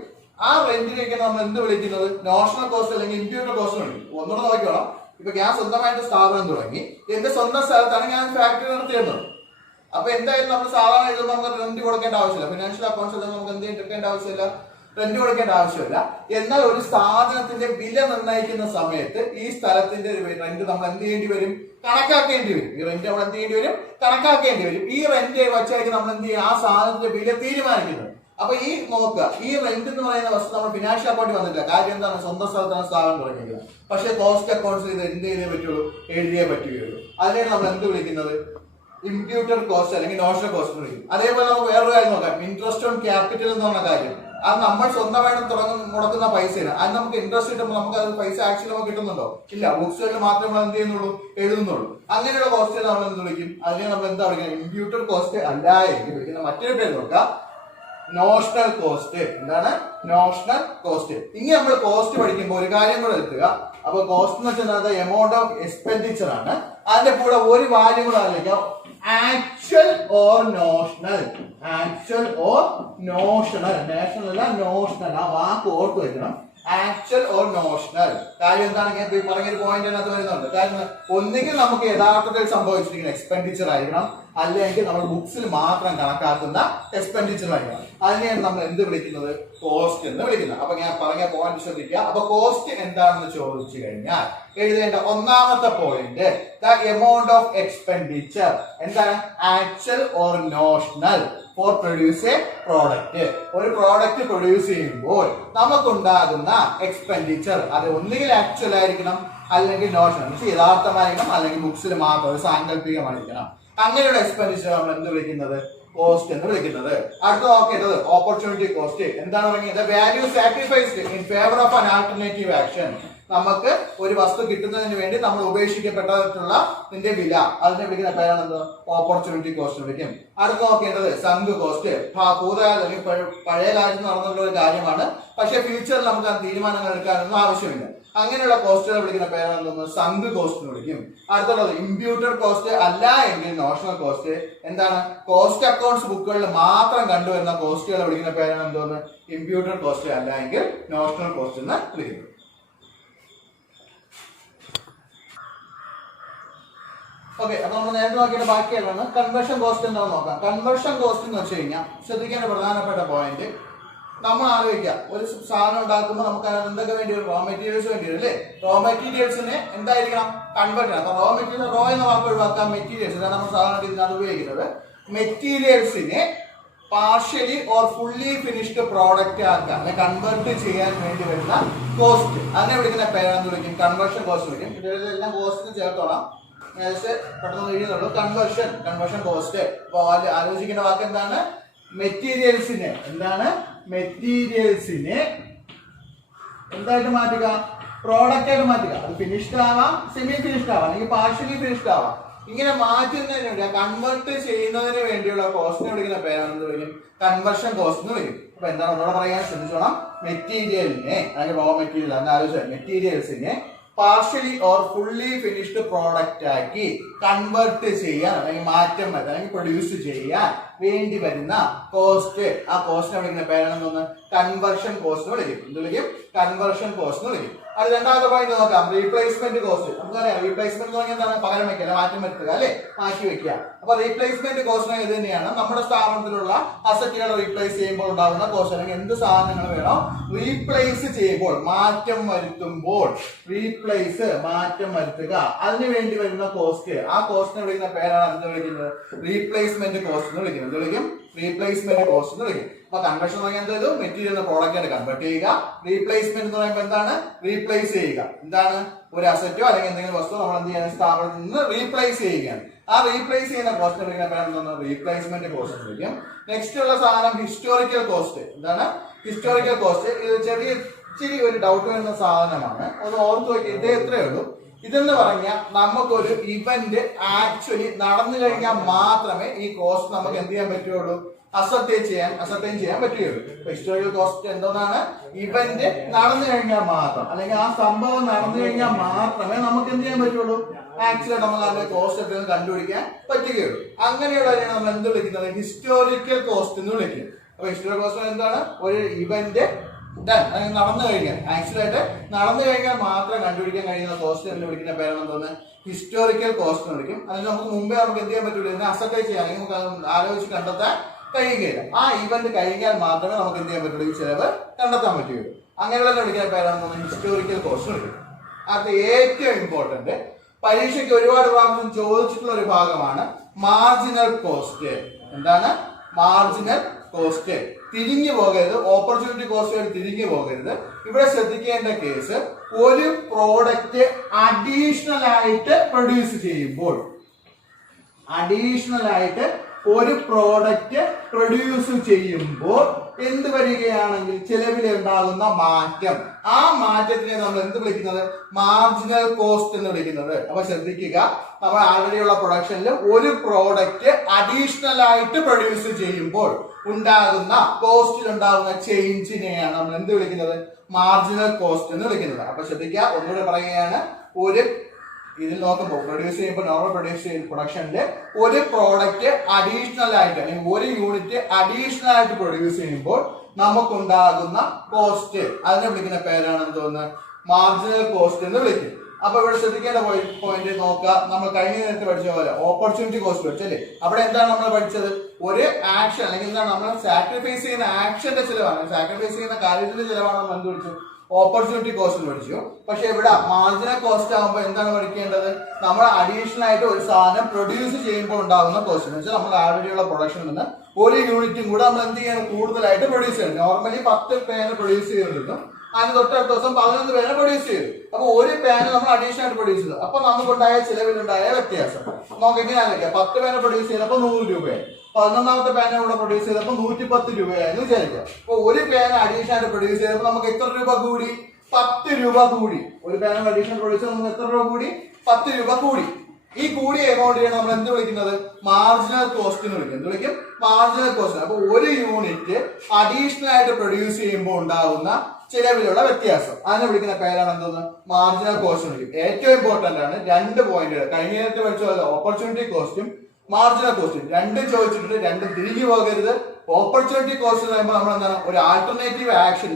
ആ റെന്റിലേക്ക് നമ്മൾ എന്ത് വിളിക്കുന്നത്? നോഷണൽ കോസ്റ്റ് അല്ലെങ്കിൽ ഇംപ്യൂട്ടഡ് കോസ്റ്റ് വിളിക്കും. ഒന്നുകൂടെ നോക്കിക്കോളാം. ഇപ്പൊ ഞാൻ സ്വന്തമായിട്ട് സ്ഥാപനം തുടങ്ങി, എന്റെ സ്വന്തം സ്ഥലത്താണ് ഞാൻ ഫാക്ടറി നടത്തിയിരുന്നത്. അപ്പൊ എന്തായാലും നമ്മൾ സാധാരണ എഴുതുമ്പോൾ നമുക്ക് റെന്റ് കൊടുക്കേണ്ട ആവശ്യമില്ല. ഫിനാൻഷ്യൽ അക്കൗണ്ട്സ് എല്ലാം നമുക്ക് എന്ത് എടുക്കേണ്ട ആവശ്യമില്ല, റെന്റ് കൊടുക്കേണ്ട ആവശ്യമില്ല. എന്നാൽ ഒരു സാധനത്തിന്റെ വില നിർണ്ണയിക്കുന്ന സമയത്ത് ഈ സ്ഥലത്തിന്റെ റെന്റ് നമ്മൾ എന്ത് ചെയ്യേണ്ടി വരും? കണക്കാക്കേണ്ടി വരും. ഈ റെന്റ് നമ്മൾ എന്ത് ചെയ്യേണ്ടി വരും? കണക്കാക്കേണ്ടി വരും. ഈ റെന്റ് വച്ചായിരിക്കും നമ്മൾ എന്ത് ചെയ്യും? ആ സാധനത്തിന്റെ വില തീരുമാനിക്കുന്നത്. അപ്പൊ ഈ നോക്കുക, ഈ റെന്റ് എന്ന് പറയുന്ന വസ്തു നമ്മൾ ഫിനാൻഷ്യൽ അക്കൗണ്ടിൽ വന്നിട്ടില്ല. കാര്യം എന്താണ്? സ്വന്തം സ്ഥലത്താണ് സ്ഥാപനം തുടങ്ങിയത്. പക്ഷെ കോസ്റ്റ് അക്കൗണ്ട്സിൽ ഇത് എന്ത് ചെയ്തേ പറ്റുള്ളൂ? എഴുതിയേ പറ്റുകയുള്ളൂ. അതിനെയാണ് നമ്മൾ എന്ത് വിളിക്കുന്നത്? ഇംപ്യൂട്ടഡ് കോസ്റ്റ് അല്ലെങ്കിൽ നോഷണൽ കോസ്റ്റ് വിളിക്കും. അതേപോലെ നമുക്ക് വേറൊരു കാര്യം നോക്കാം, ഇൻട്രസ്റ്റ് ഓൺ ക്യാപിറ്റൽ എന്ന് പറഞ്ഞ കാര്യം. അത് നമ്മൾ സ്വന്തമായിട്ട് മുടക്കുന്ന പൈസയാണ്. അത് നമുക്ക് ഇൻട്രസ്റ്റ് കിട്ടുമ്പോൾ നമുക്ക് അത് പൈസ ആക്ച്വലി നമുക്ക് കിട്ടുന്നുണ്ടോ? ഇല്ല, ബുക്സുകളിൽ മാത്രമേ നമ്മൾ എന്ത് ചെയ്യുന്നുള്ളൂ? എഴുതുന്നുള്ളൂ. അങ്ങനെയുള്ള കോസ്റ്റ് നമ്മൾ എന്ത് വിളിക്കും? അതിനെ നമ്മൾ എന്താ വിളിക്കുന്നത്? ഇംപ്യൂട്ടഡ് കോസ്റ്റ് അല്ല എങ്കിൽ വിളിക്കുന്ന മറ്റൊരു പേര് നോക്കാം, നോഷണൽ കോസ്റ്റ്. എന്താണ് നോഷണൽ കോസ്റ്റ്? ഇനി നമ്മൾ കോസ്റ്റ് പഠിക്കുമ്പോൾ ഒരു കാര്യം കൂടെ എത്തുക. അപ്പൊ കോസ്റ്റ് എന്ന് വെച്ചാൽ എമൗണ്ട് ഓഫ് എക്സ്പെൻഡിച്ചർ ആണ്. അതിന്റെ കൂടെ ഒരു കാര്യം കൂടെ ആലോചിക്കാം, actual or notional. Actual or notional, national അല്ല നോഷണൽ. ആ വാക്ക് ഓർത്ത് വെക്കണം, ആക്ച്വൽ ഓർ നോഷണൽ. കാര്യം എന്താണ്? ഞാൻ പറഞ്ഞൊരു പോയിന്റ് അതിനകത്ത് വരുന്നുണ്ട്. കാരണം ഒന്നുകിൽ നമുക്ക് യഥാർത്ഥത്തിൽ സംഭവിച്ചിരിക്കുന്ന എക്സ്പെൻഡിച്ചർ ആയിരിക്കണം, അല്ലെങ്കിൽ നമ്മൾ ബുക്സിൽ മാത്രം കണക്കാക്കുന്ന എക്സ്പെൻഡിച്ചർ ആയിരിക്കണം. അതിനെയാണ് നമ്മൾ എന്ത് വിളിക്കുന്നത്? കോസ്റ്റ് എന്ന് വിളിക്കുന്നത്. അപ്പൊ ഞാൻ പറഞ്ഞ പോയിന്റ് ശ്രദ്ധിക്കുക. അപ്പൊ കോസ്റ്റ് എന്താണെന്ന് ചോദിച്ചു കഴിഞ്ഞാൽ എഴുതേണ്ട ഒന്നാമത്തെ point, the amount of expenditure. എന്താണ്? Actual or notional for produce a product. ഒരു പ്രോഡക്റ്റ് പ്രൊഡ്യൂസ് ചെയ്യുമ്പോൾ നമുക്കുണ്ടാകുന്ന എക്സ്പെൻഡിച്ചർ അത് ഒന്നുകിൽ ആക്ച്വൽ ആയിരിക്കണം, അല്ലെങ്കിൽ നോഷണൽ, യഥാർത്ഥമായിരിക്കണം, അല്ലെങ്കിൽ ബുക്സിൽ മാത്രം ഒരു സാങ്കല്പികമായിരിക്കണം. അങ്ങനെയുള്ള എക്സ്പെൻഡിച്ചർ നമ്മൾ എന്ത് വിളിക്കുന്നത്? കോസ്റ്റ് എന്ന് വിളിക്കുന്നത്. അടുത്ത നോക്കേണ്ടത് ഓപ്പർച്യൂണിറ്റി കോസ്റ്റ്. എന്താണ് പറയുന്നത്? Value sacrificed in favour of an alternative action. നമുക്ക് ഒരു വസ്തു കിട്ടുന്നതിന് വേണ്ടി നമ്മൾ ഉപേക്ഷിക്കപ്പെട്ടതിനുള്ള ഇതിന്റെ വില, അതിനെ വിളിക്കുന്ന പേരാണ് എന്ത്? ഓപ്പർച്യൂണിറ്റി കോസ്റ്റ് വിളിക്കും. അടുത്ത് നോക്കേണ്ടത് സങ്ക് കോസ്റ്റ്. ഭൂതകാലം അല്ലെങ്കിൽ പഴയ കാലത്ത് നടന്നിട്ടുള്ള ഒരു കാര്യമാണ്, പക്ഷെ ഫ്യൂച്ചറിൽ നമുക്ക് ആ തീരുമാനങ്ങൾ എടുക്കാനൊന്നും ആവശ്യമില്ല. അങ്ങനെയുള്ള കോസ്റ്റുകൾ വിളിക്കുന്ന പേരാണ് സങ്ക് കോസ്റ്റ് എന്ന് വിളിക്കും. അടുത്തുള്ളത് ഇംപ്യൂട്ടഡ് കോസ്റ്റ് അല്ല എങ്കിൽ നോഷണൽ കോസ്റ്റ്. എന്താണ്? കോസ്റ്റ് അക്കൗണ്ട്സ് ബുക്കുകളിൽ മാത്രം കണ്ടുവരുന്ന കോസ്റ്റുകളെ വിളിക്കുന്ന പേരാണ് എന്തോന്ന്? ഇംപ്യൂട്ടഡ് കോസ്റ്റ് അല്ല എങ്കിൽ നോഷണൽ കോസ്റ്റ് എന്ന് വിളിക്കുന്നു. ഓക്കെ, അപ്പൊ നമ്മൾ നേരത്തെ നോക്കിയിട്ട് ബാക്കിയാണ് കൺവേർഷൻ കോസ്റ്റ് എന്താണെന്ന് നോക്കാം. കൺവേർഷൻ കോസ്റ്റ് എന്ന് വെച്ച് കഴിഞ്ഞാൽ ശ്രദ്ധിക്കേണ്ട പ്രധാനപ്പെട്ട പോയിന്റ്, നമ്മൾ ആലോചിക്കുക, ഒരു സാധനം ഉണ്ടാക്കുമ്പോൾ നമുക്ക് അതിന് എന്തൊക്കെ വേണ്ടി വരും? റോ മെറ്റീരിയൽസ് വേണ്ടി വരും അല്ലേ? റോ മെറ്റീരിയൽസിന് എന്തായിരിക്കണം? കൺവേർട്ട് ചെയ്യണം. അപ്പൊ റോ മെറ്റീരിയൽ, റോ എന്ന വാക്ക് ഒഴിവാക്കാം, മെറ്റീരിയൽസ്, ഇതാണ് നമ്മൾ സാധാരണ ഇതിനകത്ത് ഉപയോഗിക്കുന്നത്. മെറ്റീരിയൽസിനെ partially or fully finished product ആക്കാൻ അല്ലെങ്കിൽ കൺവേർട്ട് ചെയ്യാൻ വേണ്ടി വരുന്ന കോസ്റ്റ്, അതിനെ വിളിക്കുന്ന പേരാന്ന് വിളിക്കും കൺവേർഷൻ കോസ്റ്റ് വിളിക്കും. ഇതെല്ലാം കോസ്റ്റിന് ചേർത്തോളാം, പെട്ടെന്ന് എഴുതുന്നുള്ളൂ. Conversion cost. അപ്പൊ ആലോചിക്കേണ്ട വാക്ക് എന്താണ്? മെറ്റീരിയൽസിനെ, എന്താണ്? മെറ്റീരിയൽസിനെ എന്തായിട്ട് മാറ്റുക? പ്രോഡക്റ്റ് ആയിട്ട് മാറ്റുക. അത് ഫിനിഷ്ഡ് ആവാം, സെമി ഫിനിഷ്ഡ് ആവാം, അല്ലെങ്കിൽ പാർഷ്യലി ഫിനിഷ്ഡ് ആവാം. ഇങ്ങനെ മാറ്റുന്നതിന് വേണ്ടി, കൺവേർട്ട് ചെയ്യുന്നതിന് വേണ്ടിയുള്ള കോസ്റ്റിനെ വിളിക്കുന്ന പേരാണെന്ന് വിളിക്കും കൺവേർഷൻ കോസ്റ്റ് എന്ന് വിളിക്കും. അപ്പൊ എന്താണ് ഒന്നുകൂടെ പറയാൻ ശ്രദ്ധിച്ചോളാം. മെറ്റീരിയലിനെ അല്ലെങ്കിൽ റോ മെറ്റീരിയൽ എന്ന് ആലോചിച്ചാൽ മെറ്റീരിയൽസിനെ partially or fully finished product ആക്കി കൺവേർട്ട് ചെയ്യാൻ അല്ലെങ്കിൽ മാറ്റം വരുത്താൻ അല്ലെങ്കിൽ പ്രൊഡ്യൂസ് ചെയ്യാൻ വേണ്ടി വരുന്ന കോസ്റ്റ്, ആ കോസ്റ്റിനെ വിളിക്കുന്ന പേരാണെന്ന് കൺവേർഷൻ കോസ്റ്റ് വിളിക്കും. എന്ത് വിളിക്കും? കൺവേർഷൻ കോസ്റ്റ് വിളിക്കും. അത് രണ്ടാമത്തെ പോയിന്റ് നോക്കാം, റീപ്ലേസ്മെന്റ് കോസ്റ്റ്. നമുക്കറിയാം റീപ്ലേസ്മെന്റ് എന്ന് പറഞ്ഞാൽ എന്താണ്? പകരം വെക്കുക, മാറ്റം വരുത്തുക അല്ലെ, മാറ്റി വെക്കുക. അപ്പൊ റീപ്ലേസ്മെന്റ് കോസ്റ്റ് ഇത് തന്നെയാണ് നമ്മുടെ സ്ഥാപനത്തിലുള്ള അസറ്റുകൾ റീപ്ലേസ് ചെയ്യുമ്പോൾ ഉണ്ടാകുന്ന കോസ്റ്റ്. അല്ലെങ്കിൽ എന്ത് സാധനങ്ങൾ വേണോ റീപ്ലേസ് ചെയ്യുമ്പോൾ, മാറ്റം വരുത്തുമ്പോൾ, റീപ്ലേസ് മാറ്റം വരുത്തുക, അതിന് വേണ്ടി വരുന്ന കോസ്റ്റ്, ആ കോസ്റ്റിനെ വിളിക്കുന്ന പേരാണ് എന്ത് വിളിക്കുന്നത്? റീപ്ലേസ്മെന്റ് കോസ്റ്റ് എന്ന് വിളിക്കുന്നത്. എന്ത് വിളിക്കും? റീപ്ലേസ്മെന്റ് കോസ്റ്റ് എന്ന് വിളിക്കും. അപ്പൊ കൺവേർഷൻ എന്ന് പറഞ്ഞാൽ എന്ത്? മെറ്റീരിയൽ പ്രോഡക്റ്റ് ആയിട്ട് കൺവേർട്ട് ചെയ്യുക. റീപ്ലേസ്മെന്റ് എന്ന് പറയുമ്പോൾ എന്താണ്? റീപ്ലേസ് ചെയ്യുക. എന്താണ്? ഒരു അസറ്റോ അല്ലെങ്കിൽ എന്തെങ്കിലും വസ്തു നമ്മൾ എന്ത് ചെയ്യാൻ സ്ഥാപനത്തിൽ നിന്ന് റീപ്ലേസ് ചെയ്യുകയാണ്. ആ റീപ്ലേസ് ചെയ്യുന്ന കോസ്റ്റ് വിളിക്കുന്ന പേരാണ് റീപ്ലേസ്മെന്റ് കോസ്റ്റ് എന്ന് വിളിക്കും. നെക്സ്റ്റ് ഉള്ള സാധനം ഹിസ്റ്റോറിക്കൽ കോസ്റ്റ്. എന്താണ് ഹിസ്റ്റോറിക്കൽ കോസ്റ്റ്? ഇത് ഇച്ചിരി ഒരു ഡൗട്ട് വരുന്ന സാധനമാണ്, ഒന്ന് ഓർത്ത് നോക്കി. ഇത് എത്രയേ ഉള്ളൂ. ഇതെന്ന് പറഞ്ഞാൽ നമുക്കൊരു ഇവന്റ് ആക്ച്വലി നടന്നു കഴിഞ്ഞാൽ മാത്രമേ ഈ കോസ്റ്റ് നമുക്ക് എന്ത് ചെയ്യാൻ പറ്റുള്ളൂ? അസർട്ടൈൻ ചെയ്യാൻ പറ്റുകയുള്ളൂ. ഹിസ്റ്റോറിക്കൽ കോസ്റ്റ് എന്തോന്നാണ്? ഇവന്റ് നടന്നു കഴിഞ്ഞാൽ മാത്രം, അല്ലെങ്കിൽ ആ സംഭവം നടന്നു കഴിഞ്ഞാൽ മാത്രമേ നമുക്ക് എന്ത് ചെയ്യാൻ പറ്റുള്ളൂ? ആക്ച്വലി നമുക്ക് അതിന്റെ കോസ്റ്റ് എത്രയെന്ന് കണ്ടുപിടിക്കാൻ പറ്റുകയുള്ളൂ. അങ്ങനെയുള്ളതിനെ നമ്മൾ എന്ത് വിളിക്കുന്നത്? ഹിസ്റ്റോറിക്കൽ കോസ്റ്റ് എന്ന് വിളിക്കും. അപ്പൊ ഹിസ്റ്റോറിക്കൽ കോസ്റ്റ് എന്താണ്? ഒരു ഇവന്റ് നടന്നു കഴിഞ്ഞാൽ, ആക്ച്വലി ആയിട്ട് നടന്നു കഴിഞ്ഞാൽ മാത്രം കണ്ടുപിടിക്കാൻ കഴിയുന്ന കോസ്റ്റ് എന്ന് വിളിക്കുന്ന പേരാണ് എന്തോന്ന്? ഹിസ്റ്റോറിക്കൽ കോസ്റ്റ് എന്ന് വിളിക്കും. അതിന് നമുക്ക് മുമ്പേ നമുക്ക് എന്ത് ചെയ്യാൻ പറ്റുള്ളൂ? ഇതിനെ അസർട്ടൈൻ ചെയ്യാൻ, അല്ലെങ്കിൽ നമുക്ക് ആലോചിച്ച് കണ്ടെത്താൻ കഴിയുകയില്ല. ആ ഇവന്റ് കഴിഞ്ഞാൽ മാത്രമേ നമുക്ക് എന്ത് ചെയ്യാൻ പറ്റുള്ളൂ? ഈ ചെലവ് കണ്ടെത്താൻ പറ്റുകയുള്ളൂ. അങ്ങനെയുള്ള വിളിക്കുന്ന പേരാണ് ഹിസ്റ്റോറിക്കൽ കോസ്റ്റ് വിളിക്കും. അത് ഏറ്റവും ഇമ്പോർട്ടന്റ്, പരീക്ഷയ്ക്ക് ഒരുപാട് പ്രാവശ്യം ചോദിച്ചിട്ടുള്ള ഒരു ഭാഗമാണ് മാർജിനൽ കോസ്റ്റ്. എന്താണ് മാർജിനൽ കോസ്റ്റ്? തിരിഞ്ഞു പോകരുത്, ഓപ്പർച്യൂണിറ്റി കോസ്റ്റ് തിരിഞ്ഞു പോകരുത്. ഇവിടെ ശ്രദ്ധിക്കേണ്ട കേസ്, ഒരു പ്രോഡക്റ്റ് അഡീഷണൽ ആയിട്ട് പ്രൊഡ്യൂസ് ചെയ്യുമ്പോൾ, ഒരു പ്രോഡക്റ്റ് പ്രൊഡ്യൂസ് ചെയ്യുമ്പോൾ എന്ത് വരികയാണെങ്കിൽ ചെലവിൽ ഉണ്ടാകുന്ന മാറ്റം, ആ മാറ്റത്തിനെ നമ്മൾ എന്ത് വിളിക്കുന്നത്? മാർജിനൽ കോസ്റ്റ് എന്ന് വിളിക്കുന്നത്. അപ്പൊ ശ്രദ്ധിക്കുക, നമ്മൾ ആൾറെഡിയുള്ള പ്രൊഡക്ഷനിൽ ഒരു പ്രോഡക്റ്റ് അഡീഷണൽ ആയിട്ട് പ്രൊഡ്യൂസ് ചെയ്യുമ്പോൾ ഉണ്ടാകുന്ന കോസ്റ്റിൽ ഉണ്ടാകുന്ന ചേഞ്ചിനെയാണ് നമ്മൾ എന്ത് വിളിക്കുന്നത്? മാർജിനൽ കോസ്റ്റ് എന്ന് വിളിക്കുന്നത്. അപ്പൊ ശ്രദ്ധിക്കുക, ഒന്നുകൂടെ പറയുകയാണ്, ഇതിൽ നോക്കുമ്പോൾ പ്രൊഡ്യൂസ് ചെയ്യുമ്പോൾ നോർമൽ പ്രൊഡ്യൂസ് ചെയ്യുന്ന പ്രൊഡക്ഷനിൽ ഒരു പ്രോഡക്റ്റ് അഡീഷണൽ ആയിട്ട്, അല്ലെങ്കിൽ ഒരു യൂണിറ്റ് അഡീഷണൽ ആയിട്ട് പ്രൊഡ്യൂസ് ചെയ്യുമ്പോൾ നമുക്കുണ്ടാകുന്ന കോസ്റ്റ്, അതിനെ വിളിക്കുന്ന പേരാണ് എന്തോന്ന്? മാർജിനൽ കോസ്റ്റ് എന്ന് വിളിക്കും. അപ്പൊ ഇവിടെ ശ്രദ്ധിക്കേണ്ട പോയിന്റ് നോക്കുക, നമ്മൾ കഴിഞ്ഞ നേരത്തെ പഠിച്ച പോലെ ഓപ്പർച്യൂണിറ്റി കോസ്റ്റ് പഠിച്ചല്ലേ. അവിടെ എന്താണ് നമ്മൾ പഠിച്ചത്? ഒരു ആക്ഷൻ, അല്ലെങ്കിൽ എന്താണ് നമ്മൾ സാക്രിഫൈസ് ചെയ്യുന്ന ആക്ഷന്റെ ചിലവാണ്, സാക്രിഫൈസ് ചെയ്യുന്ന കാര്യത്തിന്റെ ചിലവാണ് നമ്മൾ എന്ത് പഠിച്ചു? ഓപ്പർച്യൂണിറ്റി കോസ്റ്റ് പഠിച്ചു. പക്ഷെ ഇവിടെ മാർജിനൽ കോസ്റ്റ് ആകുമ്പോൾ എന്താണ് പഠിക്കേണ്ടത്? നമ്മൾ അഡീഷണൽ ആയിട്ട് ഒരു സാധനം പ്രൊഡ്യൂസ് ചെയ്യുമ്പോൾ ഉണ്ടാകുന്ന കോസ്റ്റ് എന്ന് വെച്ചാൽ നമ്മൾ ആൾറെഡിയുള്ള പ്രൊഡക്ഷനിൽ നിന്ന് ഒരു യൂണിറ്റും കൂടെ നമ്മൾ എന്ത് ചെയ്യണം? കൂടുതലായിട്ട് പ്രൊഡ്യൂസ് ചെയ്യണം. നോർമലി 10 പേന പ്രൊഡ്യൂസ് ചെയ്തിരുന്നു, അതിന് തൊട്ടടുത്ത ദിവസം 11 പേന പ്രൊഡ്യൂസ് ചെയ്തു. അപ്പൊ ഒരു പേന നമ്മൾ അഡീഷണൽ ആയിട്ട് പ്രൊഡ്യൂസ് ചെയ്തു. അപ്പൊ നമുക്കുണ്ടായ ചിലവിലുണ്ടായ വ്യത്യാസം നമുക്ക് എങ്ങനെയാണെന്ന് 10 പേന പ്രൊഡ്യൂസ് ചെയ്തപ്പോൾ 100 രൂപയായി, 11ാമത്തെ പേന ഇവിടെ പ്രൊഡ്യൂസ് ചെയ്തപ്പോൾ 110 രൂപയായിരുന്നു വിചാരിക്കുക. അപ്പൊ ഒരു പേന അഡീഷണൽ ആയിട്ട് പ്രൊഡ്യൂസ് ചെയ്തപ്പോൾ നമുക്ക് എത്ര രൂപ കൂടി? 10 രൂപ കൂടി. ഒരു പേന അഡീഷണൽ പ്രൊഡ്യൂസ് ചെയ്ത് നമുക്ക് എത്ര രൂപ കൂടി? 10 രൂപ കൂടി. ഈ കൂടിയ എമൗണ്ടിനെ നമ്മൾ എന്ത് വിളിക്കുന്നത്? മാർജിനൽ കോസ്റ്റ് എന്ന് വിളിക്കും. എന്ത് വിളിക്കും? Marginal cost. അപ്പൊ ഒരു യൂണിറ്റ് അഡീഷണൽ ആയിട്ട് പ്രൊഡ്യൂസ് ചെയ്യുമ്പോൾ ഉണ്ടാകുന്ന ചിലവിലുള്ള വ്യത്യാസം, അതിനെ വിളിക്കുന്ന പേരാണ് എന്തോന്ന്? മാർജിനൽ കോസ്റ്റ് എന്ന് വിളിക്കും. ഏറ്റവും ഇമ്പോർട്ടന്റ് ആണ് 2 പോയിന്റുകൾ. കഴിഞ്ഞ നേരത്തെ പഠിച്ച ഓപ്പർച്യൂണിറ്റി കോസ്റ്റും മാർജിനൽ കോസ്റ്റും രണ്ടും ചോദിച്ചിട്ടുണ്ട്, രണ്ടും തിരിഞ്ഞു പോകരുത്. ഓപ്പർച്യൂണിറ്റി കോസ്റ്റ് എന്ന് പറയുമ്പോൾ നമ്മൾ എന്താണ്? ഒരു ആൾട്ടർനേറ്റീവ് ആക്ഷൻ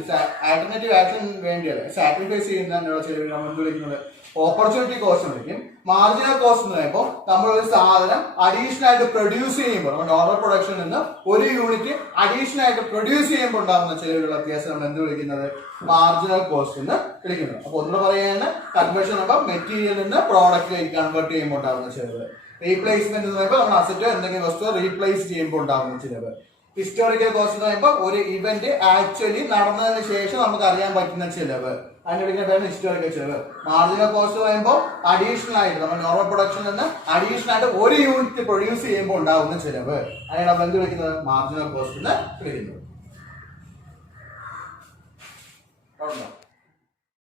വേണ്ടിയാണ് സാക്രിഫൈസ് ചെയ്യുന്നതിനുള്ള ചിലവിൽ നമ്മൾ എന്ത് വിളിക്കുന്നത്? ഓപ്പർച്യൂണിറ്റി കോസ്റ്റ് വിളിക്കും. മാർജിനൽ കോസ്റ്റ് എന്ന് പറയുമ്പോൾ നമ്മൾ ഒരു സാധനം അഡീഷണൽ ആയിട്ട് പ്രൊഡ്യൂസ് ചെയ്യുമ്പോൾ, നമ്മൾ നോർമൽ പ്രൊഡക്ഷനിൽ നിന്ന് ഒരു യൂണിറ്റ് അഡീഷണൽ ആയിട്ട് പ്രൊഡ്യൂസ് ചെയ്യുമ്പോൾ ഉണ്ടാകുന്ന ചിലവിലുള്ള വ്യത്യാസം നമ്മൾ എന്ത് വിളിക്കുന്നത്? മാർജിനൽ കോസ്റ്റ് എന്ന് വിളിക്കുന്നത്. അപ്പൊ ഒന്നുകൂടെ പറയുകയാണ്, കൺവേർഷൻ ആകുമ്പോൾ മെറ്റീരിയലിൽ നിന്ന് പ്രോഡക്റ്റിലേക്ക് കൺവേർട്ട് ചെയ്യുമ്പോൾ ഉണ്ടാകുന്ന ചിലവ്. റീപ്ലേസ്മെന്റ് എന്ന് പറയുമ്പോൾ നമ്മൾ അസറ്റോ എന്തെങ്കിലും വസ്തു റീപ്ലേസ് ചെയ്യുമ്പോൾ ഉണ്ടാകുന്ന ചിലവ്. ഹിസ്റ്റോറിക്കൽ കോസ്റ്റ് എന്ന് പറയുമ്പോൾ ഒരു ഇവന്റ് ആക്ച്വലി നടന്നതിന് ശേഷം നമുക്ക് അറിയാൻ പറ്റുന്ന ചിലവ്, അതിന് വിളിക്കുന്ന പേരാണ് ഹിസ്റ്റോറിക്കൽ ചിലവ്. മാർജിനൽ കോസ്റ്റ് പറയുമ്പോൾ അഡീഷണൽ ആയിട്ട് നമ്മൾ നോർമൽ പ്രൊഡക്ഷനിൽ നിന്ന് അഡീഷണൽ ആയിട്ട് ഒരു യൂണിറ്റ് പ്രൊഡ്യൂസ് ചെയ്യുമ്പോൾ ഉണ്ടാകുന്ന ചിലവ്, അതിനെ നമ്മൾ എന്ത് വിളിക്കുന്നത്? മാർജിനൽ കോസ്റ്റ് എന്ന് വിളിക്കുന്നത്.